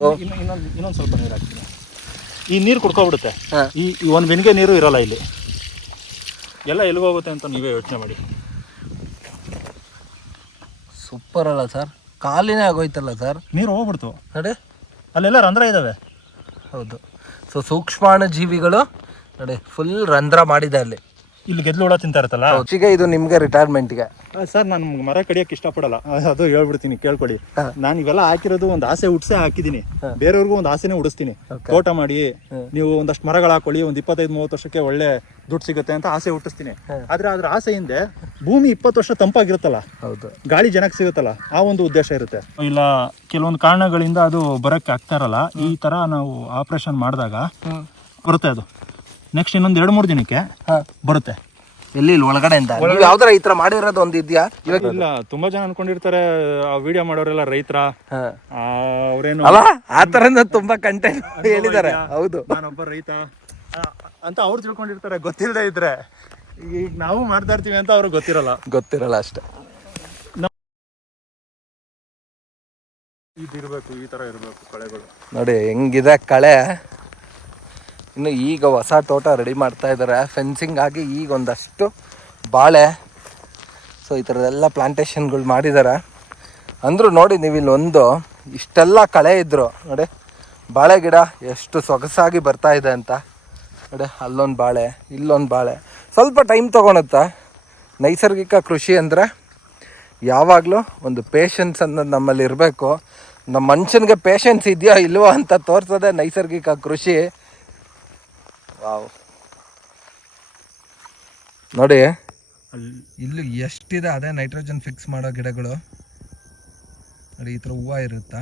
ಇನ್ನು ಇನ್ನೊಂದು ಇನ್ನೊಂದು ಸ್ವಲ್ಪ ನೀರು ಹಾಕ್ತೀನಿ. ಈ ನೀರು ಕುಡ್ಕೊಬಿಡುತ್ತೆ. ಈ ಈ ಒಂದು ಬೆನಿಗೆ ನೀರು ಇರಲ್ಲ ಇಲ್ಲಿ. ಎಲ್ಲ ಎಲ್ಲಿಗೆ ಹೋಗುತ್ತೆ ಅಂತ ನೀವೇ ಯೋಚನೆ ಮಾಡಿ. ಸೂಪರ್ ಅಲ್ಲ ಸರ್ ಕಾಲಿನೇ ಆಗೋಯ್ತಲ್ಲ ಸರ್ ನೀರು ಹೋಗ್ಬಿಡ್ತು. ನಡೆ. ಅಲ್ಲೆಲ್ಲ ರಂಧ್ರ ಇದ್ದಾವೆ ಹೌದು. ಸೊ ಸೂಕ್ಷ್ಮಾಣು ಜೀವಿಗಳು ನೋಡಿ ಫುಲ್ ರಂಧ್ರ ಮಾಡಿದೆ ಅಲ್ಲಿ. ಇಲ್ಲಿ ಗೆದ್ಲು ಹುಳ ತಿಂತಾರತ್ತಲ್ಲ ಈಗ ಇದು ನಿಮ್ಗೆ ರಿಟೈರ್ಮೆಂಟ್ಗೆ ಸರ್ ನಾನು ಮರ ಕಡಿಯಕ್ಕೆ ಇಷ್ಟಪಡಲ್ಲ. ಅದು ಹೇಳ್ಬಿಡ್ತೀನಿ ಕೇಳ್ಕೊಡಿ. ನಾನು ಇವೆಲ್ಲ ಹಾಕಿರೋದು ಒಂದು ಆಸೆ ಹುಡ್ಸೆ ಹಾಕಿದ್ದೀನಿ. ಬೇರೆಯವ್ರಿಗೂ ಒಂದು ಆಸೆನೇ ಹುಡಿಸ್ತೀನಿ. ತೋಟ ಮಾಡಿ ನೀವು ಒಂದಷ್ಟು ಮರಗಳು ಹಾಕೊಳ್ಳಿ ಒಂದು ಇಪ್ಪತ್ತೈದು ಮೂವತ್ತು ವರ್ಷಕ್ಕೆ ಒಳ್ಳೆ ದುಡ್ಡು ಸಿಗುತ್ತೆ ಅಂತ ಆಸೆ ಹುಟ್ಟಿಸ್ತೀನಿ. ಆದ್ರೆ ಅದ್ರ ಆಸೆ ಹಿಂದೆ ಭೂಮಿ ಇಪ್ಪತ್ತು ವರ್ಷ ತಂಪಾಗಿರುತ್ತಲ್ಲ? ಹೌದು. ಗಾಳಿ ಜನಕ್ಕೆ ಸಿಗುತ್ತಲ್ಲ? ಆ ಒಂದು ಉದ್ದೇಶ ಇರುತ್ತೆ. ಇಲ್ಲ ಕೆಲವೊಂದು ಕಾರಣಗಳಿಂದ ಅದು ಬರಕ್ಕೆ ಆಗ್ತಾ ಇರಲ್ಲ. ಈ ತರ ನಾವು ಆಪರೇಷನ್ ಮಾಡಿದಾಗ ಬರುತ್ತೆ ಅದು. ನೆಕ್ಸ್ಟ್ ಇನ್ನೊಂದು ಎರಡು ಮೂರು ದಿನಕ್ಕೆ ಹಾಂ. ಬರುತ್ತೆ. ಎಲ್ಲಿ ಇಲ್ಲಿ ಒಳಗಡೆ ಅಂತ? ನೀವು ಯಾವ್ದಾರ ಈ ತರ ಮಾಡಿರೋದು ಒಂದ್ ಇದೆಯಾ? ಇವಾಗ ಇಲ್ಲ. ತುಂಬಾ ಜನ ಅನ್ಕೊಂಡಿರ್ತಾರೆ ಆ ವಿಡಿಯೋ ಮಾಡೋರೆಲ್ಲ ರೈತರ. ಹಾ. ಅವ್ರೇನು ಅಲ್ಲ ಆ ತರನ ತುಂಬಾ ಕಂಟೆಂಟ್ ಹೇಳಿದ್ದಾರೆ. ಹೌದು. ನಾನೊಬ್ಬ ರೈತ. ಅಂತ ಅವ್ರು ತಿಳ್ಕೊಂಡಿರ್ತಾರೆ ಗೊತ್ತಿಲ್ಲದೆ ಇದ್ರೆ. ಈಗ ನಾವು ಮಾಡ್ತಾ ಇರ್ತೀವಿ ಅಂತ ಅವ್ರಿಗೆ ಗೊತ್ತಿರಲ್ಲ. ಗೊತ್ತಿರಲ್ಲ ಅಷ್ಟೇ. ಇದಿರ್ಬೇಕು ಈ ತರ ಇರಬೇಕು ಕಳೆಗಳು. ನೋಡಿ ಹೆಂಗಿದೆ ಕಳೆ? ಇನ್ನು ಈಗ ಹೊಸ ತೋಟ ರೆಡಿ ಮಾಡ್ತಾ ಇದ್ದಾರೆ. ಫೆನ್ಸಿಂಗ್ ಆಗಿ ಈಗ ಒಂದಷ್ಟು ಬಾಳೆ ಸೊ ಈ ಥರದೆಲ್ಲ ಪ್ಲಾಂಟೇಶನ್ಗಳು ಮಾಡಿದ್ದಾರೆ ಅಂದರೂ ನೋಡಿ ನೀವು ಇಲ್ಲಿ ಒಂದು ಇಷ್ಟೆಲ್ಲ ಕಳೆ ಇದ್ದರು ನೋಡಿ, ಬಾಳೆ ಗಿಡ ಎಷ್ಟು ಸೊಗಸಾಗಿ ಬರ್ತಾ ಇದೆ ಅಂತ. ನೋಡಿ, ಅಲ್ಲೊಂದು ಬಾಳೆ, ಇಲ್ಲೊಂದು ಬಾಳೆ. ಸ್ವಲ್ಪ ಟೈಮ್ ತೊಗೊಳುತ್ತೆ ನೈಸರ್ಗಿಕ ಕೃಷಿ ಅಂದರೆ ಯಾವಾಗಲೂ ಒಂದು ಪೇಷನ್ಸ್ ಅನ್ನೋದು ನಮ್ಮಲ್ಲಿ ಇರಬೇಕು. ನಮ್ಮ ಮನುಷ್ಯನಿಗೆ ಪೇಷನ್ಸ್ ಇದೆಯೋ ಇಲ್ವೋ ಅಂತ ತೋರ್ತದೆ ನೈಸರ್ಗಿಕ ಕೃಷಿ. ವಾವ್. ನೋಡಿ. ಇಲ್ಲಿ ಎಷ್ಟಿದೆ ಅದೇ ನೈಟ್ರೋಜನ್ ಫಿಕ್ಸ್ ಮಾಡೋ ಗಿಡಗಳು? ನೋಡಿ ಈ ಥರ ಹೂವು ಇರುತ್ತಾ?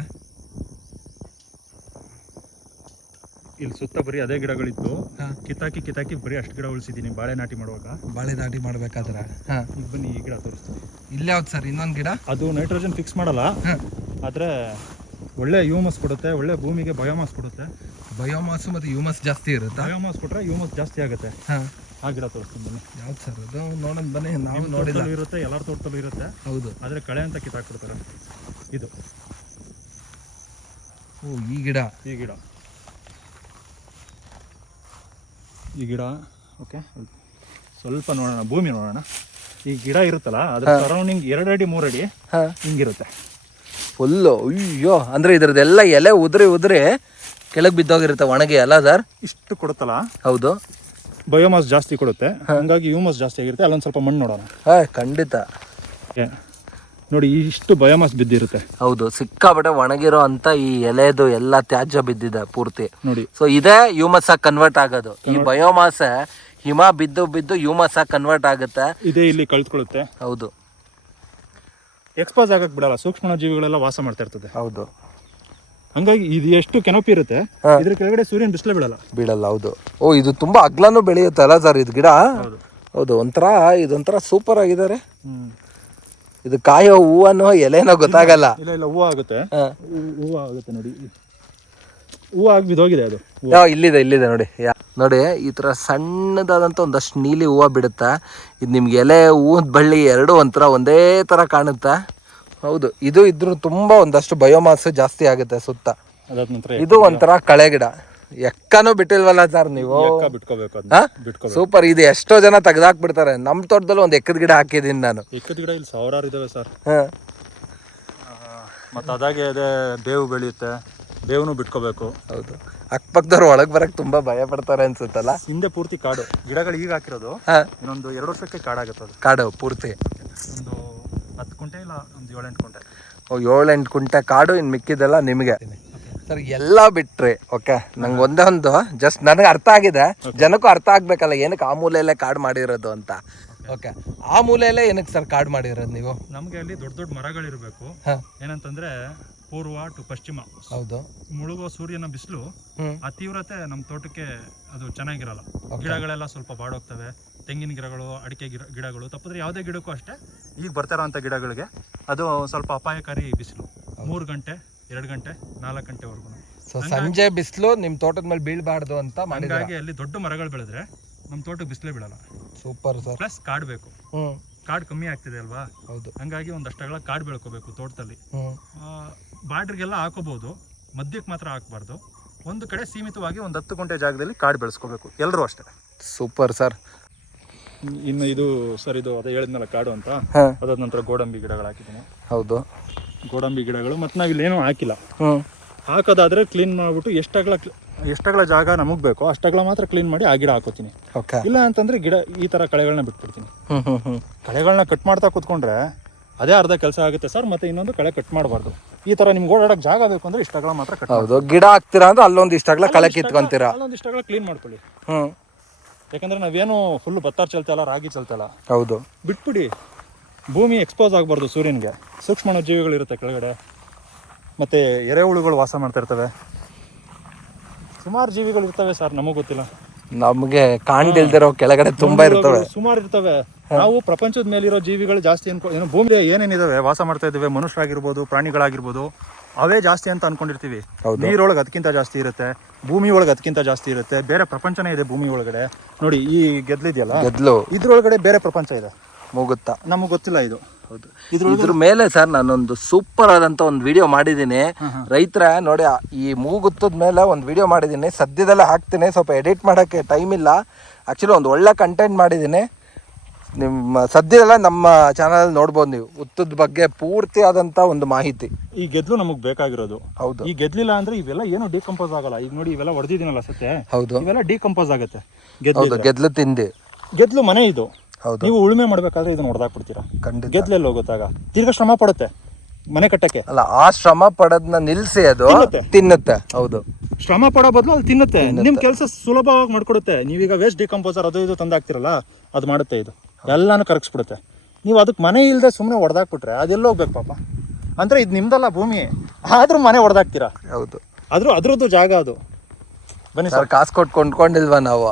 ಇಲ್ಲಿ ಸುತ್ತ ಬರೀ ಅದೇ ಗಿಡಗಳಿತ್ತು. ಹಾಂ. ಕಿತ್ತಾಕಿ ಕಿತ್ತಾಕಿ ಬರೀ ಅಷ್ಟು ಗಿಡ ಉಳಿಸಿದ್ದೀನಿ ಬಾಳೆ ನಾಟಿ ಮಾಡುವಾಗ. ಬಾಳೆ ನಾಟಿ ಮಾಡ್ಬೇಕಾದ್ರೆ. ಹಾಂ ಈಗ ಬನ್ನಿ ಈ ಗಿಡ ತೋರಿಸ್ತೀನಿ. ಇಲ್ಲಿ ಯಾವ್ದು ಸರ್? ಇನ್ನೊಂದು ಗಿಡ? ಅದು ನೈಟ್ರೋಜನ್ ಫಿಕ್ಸ್ ಮಾಡಲ್ಲ. ಆದ್ರೆ ಆದರೆ ಒಳ್ಳೆ ಯೂಮಸ್ ಕೊಡುತ್ತೆ ಒಳ್ಳೆ ಭೂಮಿಗೆ ಬಯೋಮಾಸ್ ಕೊಡುತ್ತೆ. ಬಯೋಮಾಸು ಮತ್ತು ಯೂಮಸ್ ಜಾಸ್ತಿ ಇರುತ್ತೆ? ಬಯೋಮಾಸ್ ಕೊಟ್ರೆ ಯೂಮಸ್ ಜಾಸ್ತಿ ಆಗುತ್ತೆ. ಹಾಂ. ಆ ಗಿಡ ತೋರಿಸ್ತೀನಿ ಬನ್ನಿ. ಯಾವ್ದು ಸರ್ ಅದು? ನೋಡೋಣ ಬನ್ನಿ ನಾವು ನೋಡಿಲ್ಲ. ಇರುತ್ತೆ ಎಲ್ಲರ ತೋಟದಲ್ಲೂ ಇರುತ್ತೆ. ಹೌದು. ಆದರೆ ಕಳೆ ಅಂತ ಕಿತ್ತಾಕ್ಬಿಡ್ತಾರೆ ಇದು. ಓ ಈ ಗಿಡ. ಈ ಗಿಡ. ಈ ಗಿಡ ಓಕೆ ಸ್ವಲ್ಪ ನೋಡೋಣ ಭೂಮಿ ನೋಡೋಣ. ಈ ಗಿಡ ಇರುತ್ತಲ್ಲ ಅದ್ರ ಸರೌಂಡಿಂಗ್ ಎರಡು ಅಡಿ ಮೂರು ಅಡಿ ಹಿಂಗಿರುತ್ತೆ. ಫುಲ್ಲು ಅಯ್ಯೋ ಅಂದರೆ ಇದ್ರದ್ದೆಲ್ಲ ಎಲೆ ಉದುರಿ ಉದುರಿ ಕೆಳಗೆ ಬಿದ್ದೋಗಿರುತ್ತೆ ಒಣಗಿ ಅಲ್ಲ ಸರ್? ಇಷ್ಟು ಕೊಡುತ್ತಲ್ಲ? ಹೌದು. ಬಯೋಮಾಸ್ ಜಾಸ್ತಿ ಕೊಡುತ್ತೆ. ಹಂಗಾಗಿ ಹ್ಯೂಮಸ್ ಜಾಸ್ತಿ ಆಗಿರುತ್ತೆ. ಅಲ್ಲೊಂದು ಸ್ವಲ್ಪ ಮಣ್ಣು ನೋಡೋಣ. ಹಾ ಖಂಡಿತ. ಏ, ನೋಡಿ ಇಷ್ಟು ಬಯೋಮಾಸ್ ಬಿದ್ದಿರುತ್ತೆ. ಹೌದು ಸಿಕ್ಕಾಪಟ್ಟೆ ಒಣಗಿರೋ ಅಂತ ಈ ಎಲೆದು ಎಲ್ಲ ತ್ಯಾಜ್ಯ ಬಿದ್ದಿದೆ ಪೂರ್ತಿ. ನೋಡಿ. ಸೊ ಇದೇ ಹ್ಯೂಮಸ್ ಆಗಿ ಕನ್ವರ್ಟ್ ಆಗೋದು. ಈ ಬಯೋಮಾಸ್ ಹಿಮ ಬಿದ್ದು ಬಿದ್ದು ಹ್ಯೂಮಸ್ ಆಗಿ ಕನ್ವರ್ಟ್ ಆಗುತ್ತೆ. ಇದೇ ಇಲ್ಲಿ ಕಳ್ತ್ಕೊಳ್ಳುತ್ತೆ ಹೌದು. ಎಕ್ಸ್ಪೋಸ್ ಆಗಕ್ಕೆ ಬಿಡಲ್ಲ. ಸೂಕ್ಷ್ಮ ಜೀವಿಗಳೆಲ್ಲ ವಾಸ ಮಾಡ್ತಾ ಇರ್ತದೆ. ಹೌದು. ಹಂಗಾಗಿ ಇದು ಎಷ್ಟು ಕೆನೋಪಿ ಇರುತ್ತೆ. ಇದ್ರ ಕೆಳಗಡೆ ಸೂರ್ಯನ ಬಿಸಿಲೇ ಬಿಡಲ್ಲ ಬೀಳಲ್ಲ ಹೌದು. ಓ ಇದು ತುಂಬಾ ಅಗ್ಲನೂ ಬೆಳೆಯುತ್ತೆ ಅಲ್ಲ ಸರ್ ಇದು ಗಿಡ? ಹೌದು. ಒಂಥರ ಇದೊಂಥರ ಸೂಪರ್ ಆಗಿದ್ದಾರೆ. ಇದು ಕಾಯೋ ಹೂವನೋ ಎಲೆನೋ ಗೊತ್ತಾಗಲ್ಲ. ಇಲ್ಲ ಇಲ್ಲ ಹೂವು ಆಗುತ್ತೆ. ಹೂವು ಆಗುತ್ತೆ ನೋಡಿ. ಹೂವು ಆಗಿ ಬಿದ್ದೋಗಿದೆ ಅದು. ಯಾವ ಇಲ್ಲಿದೆ ಇಲ್ಲಿದೆ ನೋಡಿ. ನೋಡಿ ಈ ತರ ಸಣ್ಣದಾದಂತ ಒಂದಷ್ಟು ನೀಲಿ ಹೂವು ಬಿಡುತ್ತೆ ಇದು ನಿಮ್ಗೆ ಎಲೆ ಹೂವದ ಬಳ್ಳಿ ಎರಡು ಒಂಥರ ಒಂದೇ ತರ ಕಾಣುತ್ತೆ? ಹೌದು ಇದು ಇದ್ರ ತುಂಬಾ ಒಂದಷ್ಟು ಬಯೋಮಾಸ್ ಜಾಸ್ತಿ ಆಗುತ್ತೆ ಸುತ್ತ. ಅದಾದ ನಂತರ ಇದು ಒಂಥರ ಕಳೆ ಗಿಡ. ಎಕ್ಕನೂ ಬಿಟ್ಟಿಲ್ವಲ್ಲ ಸರ್ ನೀವು? ಎಕ್ಕ ಬಿಟ್ಕೋಬೇಕು ಅದನ್ನ ಹಾ? ಬಿಟ್ಕೋಬೇಕು. ಸೂಪರ್ ಇದು ಎಷ್ಟೋ ಜನ ತೆಗ್ದಾಕ್ಬಿಡ್ತಾರೆ. ನಮ್ಮ ತೋಟದಲ್ಲಿ ಒಂದು ಎಕ್ಕದ ಗಿಡ ಹಾಕಿದೀನಿ ನಾನು. ಎಕ್ಕದ ಗಿಡ ಇಲ್ಲಿ ಸಾವಿರಾರು ಇದಾವೆ ಸರ್ ಹಾ. ಮತ್ತು ಅದಾಗೆ ಅದೇ ಬೇವು ಬೆಳೆಯುತ್ತೆ. ಬೇವನು ಬಿಟ್ಕೋಬೇಕು. ಹೌದು. ಅಕ್ಕಪಕ್ಕದವ್ರು ಒಳಗೆ ಬರಕ್ ತುಂಬಾ ಭಯ ಪಡ್ತಾರೆ ಅನ್ಸುತ್ತಲ್ಲ? ಹಿಂದೆ ಪೂರ್ತಿ ಕಾಡು. ಗಿಡಗಳು ಈಗ ಹಾಕಿರೋದು. ಹಾ. ಇನ್ನೊಂದು ಎರಡು ವರ್ಷಕ್ಕೆ ಕಾಡಾಗುತ್ತೆ ಅದು. ಕಾಡು ಪೂರ್ತಿ. ಒಂದು ಹತ್ತು ಕುಂಟೆ ಇಲ್ಲ ಏಳೆಂಟು ಕುಂಟೆ ಓ ಏಳೆಂಟು ಕುಂಟೆ ಕಾಡು ಇನ್ನು ಮಿಕ್ಕಿದೆಲ್ಲ ನಿಮಗೆ. ಸರ್ ಎಲ್ಲ ಬಿಟ್ರಿ ಓಕೆ? ನಂಗೆ ಒಂದೇ ಒಂದು ಜಸ್ಟ್ ನನಗೆ ಅರ್ಥ ಆಗಿದೆ. ಜನಕ್ಕೂ ಅರ್ಥ ಆಗ್ಬೇಕಲ್ಲ ಏನಕ್ಕೆ ಆ ಮೂಲೆಯಲ್ಲೇ ಕಾರ್ಡ್ ಮಾಡಿರೋದು ಅಂತ. ಓಕೆ ಆ ಮೂಲೆಯಲ್ಲೇ ಏನಕ್ಕೆ ಸರ್ ಕಾರ್ಡ್ ಮಾಡಿರೋದು ನೀವು? ನಮಗೆ ಅಲ್ಲಿ ದೊಡ್ಡ ದೊಡ್ಡ ಮರಗಳಿರಬೇಕು. ಏನಂತಂದ್ರೆ ಪೂರ್ವ ಟು ಪಶ್ಚಿಮ. ಹೌದು. ಮುಳುಗೋ ಸೂರ್ಯನ ಬಿಸಿಲು ಆ ತೀವ್ರತೆ ನಮ್ಮ ತೋಟಕ್ಕೆ ಅದು ಚೆನ್ನಾಗಿರಲ್ಲ. ಗಿಡಗಳೆಲ್ಲ ಸ್ವಲ್ಪ ಬಾಡೋಗ್ತವೆ. ತೆಂಗಿನ ಗಿಡಗಳು ಅಡಿಕೆ ಗಿಡ ಗಿಡಗಳು ತಪ್ಪಿದ್ರೆ ಯಾವುದೇ ಗಿಡಕ್ಕೂ ಅಷ್ಟೇ ಈಗ ಬರ್ತಾರಂಥ ಗಿಡಗಳಿಗೆ ಅದು ಸ್ವಲ್ಪ ಅಪಾಯಕಾರಿ ಬಿಸಿಲು. ಮೂರು ಗಂಟೆ ಎರಡು ಗಂಟೆ ನಾಲ್ಕು ಗಂಟೆವರೆಗೂ. ಸೊ ಸಂಜೆ ಬಿಸಿಲು ನಿಮ್ಮ ತೋಟದ ಮೇಲೆ ಬೀಳಬಾರ್ದು ಅಂತ ಹಾಗಾಗಿ ಅಲ್ಲಿ ದೊಡ್ಡ ಮರಗಳು ಬೆಳೆದ್ರೆ ನಮ್ಮ ತೋಟಕ್ಕೆ ಬಿಸಿಲೇ ಬೀಳಲ್ಲ. ಸೂಪರ್ ಸರ್ ಪ್ಲಸ್ ಕಾಡು ಬೇಕು. ಕಾಡ್ ಕಮ್ಮಿ ಆಗ್ತಿದೆ ಅಲ್ವಾ? ಹೌದು. ಹಂಗಾಗಿ ಒಂದಷ್ಟಗಳ ಕಾಡ್ ಬೆಳ್ಕೋಬೇಕು ತೋಟದಲ್ಲಿ. ಬಾರ್ಡ್ರಿಗೆಲ್ಲ ಹಾಕೋಬಹುದು ಮಧ್ಯಕ್ಕೆ ಮಾತ್ರ ಹಾಕಬಾರ್ದು. ಒಂದು ಕಡೆ ಸೀಮಿತವಾಗಿ ಒಂದು ಹತ್ತು ಗಂಟೆ ಜಾಗದಲ್ಲಿ ಕಾಡು ಬೆಳೆಸ್ಕೋಬೇಕು. ಎಲ್ಲರೂ ಅಷ್ಟೇ. Super sir. ಇನ್ನು ಇದು ಸರ್ ಇದು ಅದೇ ಹೇಳಿದ್ನಲ್ಲ ಕಾಡು ಅಂತ? ಅದಾದ ನಂತರ ಗೋಡಂಬಿ ಗಿಡಗಳು ಹಾಕಿದ್ದೀನಿ. ಹೌದು. ಗೋಡಂಬಿ ಗಿಡಗಳು ಮತ್ತು ನಾವು ಇಲ್ಲೇನೂ ಹಾಕಿಲ್ಲ. ಹಾಕೋದಾದ್ರೆ ಕ್ಲೀನ್ ಮಾಡಿಬಿಟ್ಟು ಎಷ್ಟಗಳ ಎಷ್ಟಗಳ ಜಾಗ ನಮಗೆ ಬೇಕೋ ಅಷ್ಟಗಳ ಮಾತ್ರ ಕ್ಲೀನ್ ಮಾಡಿ ಆ ಗಿಡ ಹಾಕೋತೀನಿ. ಓಕೆ ಇಲ್ಲ ಅಂತಂದ್ರೆ ಗಿಡ ಈ ಥರ ಕಳೆಗಳನ್ನ ಬಿಟ್ಬಿಡ್ತೀನಿ. ಕಳೆಗಳನ್ನ ಕಟ್ ಮಾಡ್ತಾ ಕೂತ್ಕೊಂಡ್ರೆ ಅದೇ ಅರ್ಧ ಕೆಲಸ ಆಗುತ್ತೆ ಸರ್ ಮತ್ತೆ ಇನ್ನೊಂದು ಕಳೆ ಕಟ್ ಮಾಡಬಾರ್ದು. ಈ ತರ ನಿಮ್ಗೆ ಓಡಾಡಕ್ ಜಾಗ ಬೇಕು ಅಂದ್ರೆ ಇಷ್ಟಗಳ ಮಾತ್ರ ಕಟ್ ಹೌದು ಗಿಡ ಹಾಕ್ತೀರಾ ಅಂದ್ರೆ ಅಲ್ಲೊಂದು ಇಷ್ಟಗಳ ಕಳೆ ಕಿತ್ಕೊಂತೀರಾ? ಅಲ್ಲೊಂದು ಇಷ್ಟಗಳ ಕ್ಲೀನ್ ಮಾಡ್ಕೊಳ್ಳಿ. ಹ್ಮ್. ಯಾಕಂದ್ರೆ ನಾವೇನು ಫುಲ್ ಬತ್ತಾರ್ ಚೆಲ್ತಲ್ಲ ರಾಗಿ ಚೆಲ್ತಲ್ಲ ಹೌದು. ಬಿಟ್ಬಿಡಿ. ಭೂಮಿ ಎಕ್ಸ್ಪೋಸ್ ಆಗಬಾರ್ದು ಸೂರ್ಯನಿಗೆ. ಸೂಕ್ಷ್ಮ ಜೀವಿಗಳಿರುತ್ತೆ ಕೆಳಗಡೆ. ಮತ್ತೆ ಎರೆಹುಳುಗಳು ವಾಸ ಮಾಡ್ತಾ ಇರ್ತವೆ. ಸುಮಾರು ಜೀವಿಗಳು ಇರ್ತವೆ ಸರ್ ನಮಗೂ ಗೊತ್ತಿಲ್ಲ. ನಮಗೆ ಕಾಣ್ದಿಲ್ದಿರೋ ಕೆಳಗಡೆ ತುಂಬಾ ಇರ್ತವೆ. ಸುಮಾರು ಇರ್ತವೆ. ನಾವು ಪ್ರಪಂಚದ ಮೇಲಿರೋ ಜೀವಿಗಳು ಜಾಸ್ತಿ ಅನ್ಕೊ ಏನೋ ಭೂಮಿ ಏನೇನಿದಾವೆ ವಾಸ ಮಾಡ್ತಾ ಇದ್ದಾವೆ ಮನುಷ್ಯರಾಗಿರ್ಬೋದು ಪ್ರಾಣಿಗಳಾಗಿರ್ಬೋದು ಅವೇ ಜಾಸ್ತಿ ಅಂತ ಅನ್ಕೊಂಡಿರ್ತೀವಿ. ನೀರೊಳಗೆ ಅದಕ್ಕಿಂತ ಜಾಸ್ತಿ ಇರುತ್ತೆ ಭೂಮಿ ಒಳಗೆ ಅದಕ್ಕಿಂತ ಜಾಸ್ತಿ ಇರುತ್ತೆ ಬೇರೆ ಪ್ರಪಂಚನೇ ಇದೆ ಭೂಮಿ ಒಳಗಡೆ ನೋಡಿ ಈ ಗೆದ್ಲಿದೆಯಲ್ಲ ಗೆದ್ಲು. ಇದ್ರೊಳಗಡೆ ಬೇರೆ ಪ್ರಪಂಚ ಇದೆ. ಮುಗುತ್ತಾ? ನಮಗೆ ಗೊತ್ತಿಲ್ಲ ಇದು. ಹೌದು. ಇದ್ರ ಮೇಲೆ ಸರ್ ನಾನೊಂದು ಸೂಪರ್ ಆದಂತ ಒಂದು ವಿಡಿಯೋ ಮಾಡಿದ್ದೀನಿ. ರೈತರ ನೋಡಿ ಈ ಮೂಗುತ್ತದ ಮೇಲೆ ಒಂದು ವಿಡಿಯೋ ಮಾಡಿದ್ದೀನಿ. ಸದ್ಯದಲ್ಲೇ ಹಾಕ್ತೀನಿ. ಸ್ವಲ್ಪ ಎಡಿಟ್ ಮಾಡೋಕ್ಕೆ ಟೈಮ್ ಇಲ್ಲ. ಆ್ಯಕ್ಚುಲಿ ಒಂದು ಒಳ್ಳೆ ಕಂಟೆಂಟ್ ಮಾಡಿದ್ದೀನಿ. ನಿಮ್ಮ ಸದ್ಯದಲ್ಲೇ ನಮ್ಮ ಚಾನಲ್ ನೋಡ್ಬೋದು ನೀವು. ಉತ್ತದ ಬಗ್ಗೆ ಪೂರ್ತಿ ಆದಂತ ಒಂದು ಮಾಹಿತಿ. ಈ ಗೆದ್ಲು ನಮಗೆ ಬೇಕಾಗಿರೋದು. ಹೌದು. ಈ ಗೆದ್ಲಿಲ್ಲ ಅಂದ್ರೆ ಇವೆಲ್ಲ ಏನು ಡಿಕಂಪೋಸ್ ಆಗಲ್ಲ. ಈಗ ನೋಡಿ ಇವೆಲ್ಲ ಹೊಡೆದಿದ್ದೀನಲ್ಲ ಸತ್ಯ? ಹೌದು. ಇವೆಲ್ಲ ಡಿಕಂಪೋಸ್ ಆಗುತ್ತೆ. ಗೆದ್ಲು ಗೆದ್ಲು ತಿಂದಿ. ಗೆದ್ಲು ಮನೆ ಇದು. ಹೌದು. ನೀವು ಉಳುಮೆ ಮಾಡ್ಬೇಕಾದ್ರೆ ಇದನ್ನ ಹೊಡೆದಾಕ್ಬಿಡ್ತೀರಾ ಖಂಡಿತ. ಗೆದ್ಲೆಲ್ಲ ಹೋಗುತ್ತಾಗ ತಿರ್ಗ ಶ್ರಮ ಪಡುತ್ತೆ ಮನೆ ಕಟ್ಟಕ್ಕೆ. ಅಲ್ಲ ಆ ಶ್ರಮ ಪಡೋದನ್ನ ನಿಲ್ಸಿ ಅದು ತಿನ್ನುತ್ತೆ. ಹೌದು. ಶ್ರಮ ಪಡೋ ಬದಲು ಅಲ್ಲಿ ತಿನ್ನುತ್ತೆ. ನಿಮ್ ಕೆಲಸ ಸುಲಭವಾಗಿ ಮಾಡ್ಕೊಡುತ್ತೆ. ನೀವೀಗ ವೇಸ್ಟ್ ಡಿಕಂಪೋಸರ್ ಅದು ಇದು ತಂದಾಕ್ತಿರಲ್ಲ ಅದು ಮಾಡುತ್ತೆ ಇದು. ಎಲ್ಲಾನು ಕರಗಿಸ್ಬಿಡುತ್ತೆ. ನೀವು ಅದಕ್ಕೆ ಮನೆ ಇಲ್ಲದೆ ಸುಮ್ಮನೆ ಹೊಡೆದಾಕ್ಬಿಟ್ರೆ ಅದೆಲ್ಲ ಹೋಗ್ಬೇಕು ಪಾಪ. ಅಂದ್ರೆ ಇದು ನಿಮ್ದಲ್ಲ ಭೂಮಿ. ಆದ್ರೂ ಮನೆ ಹೊಡೆದಾಕ್ತೀರಾ ಹೌದು. ಆದ್ರೂ ಅದ್ರದ್ದು ಜಾಗ ಅದು. ಬನ್ನಿ ಸರ್ ಕಾಸು ಕೊಟ್ಟು ಕೊಂಡ್ಕೊಂಡಿಲ್ವಾ ನಾವು?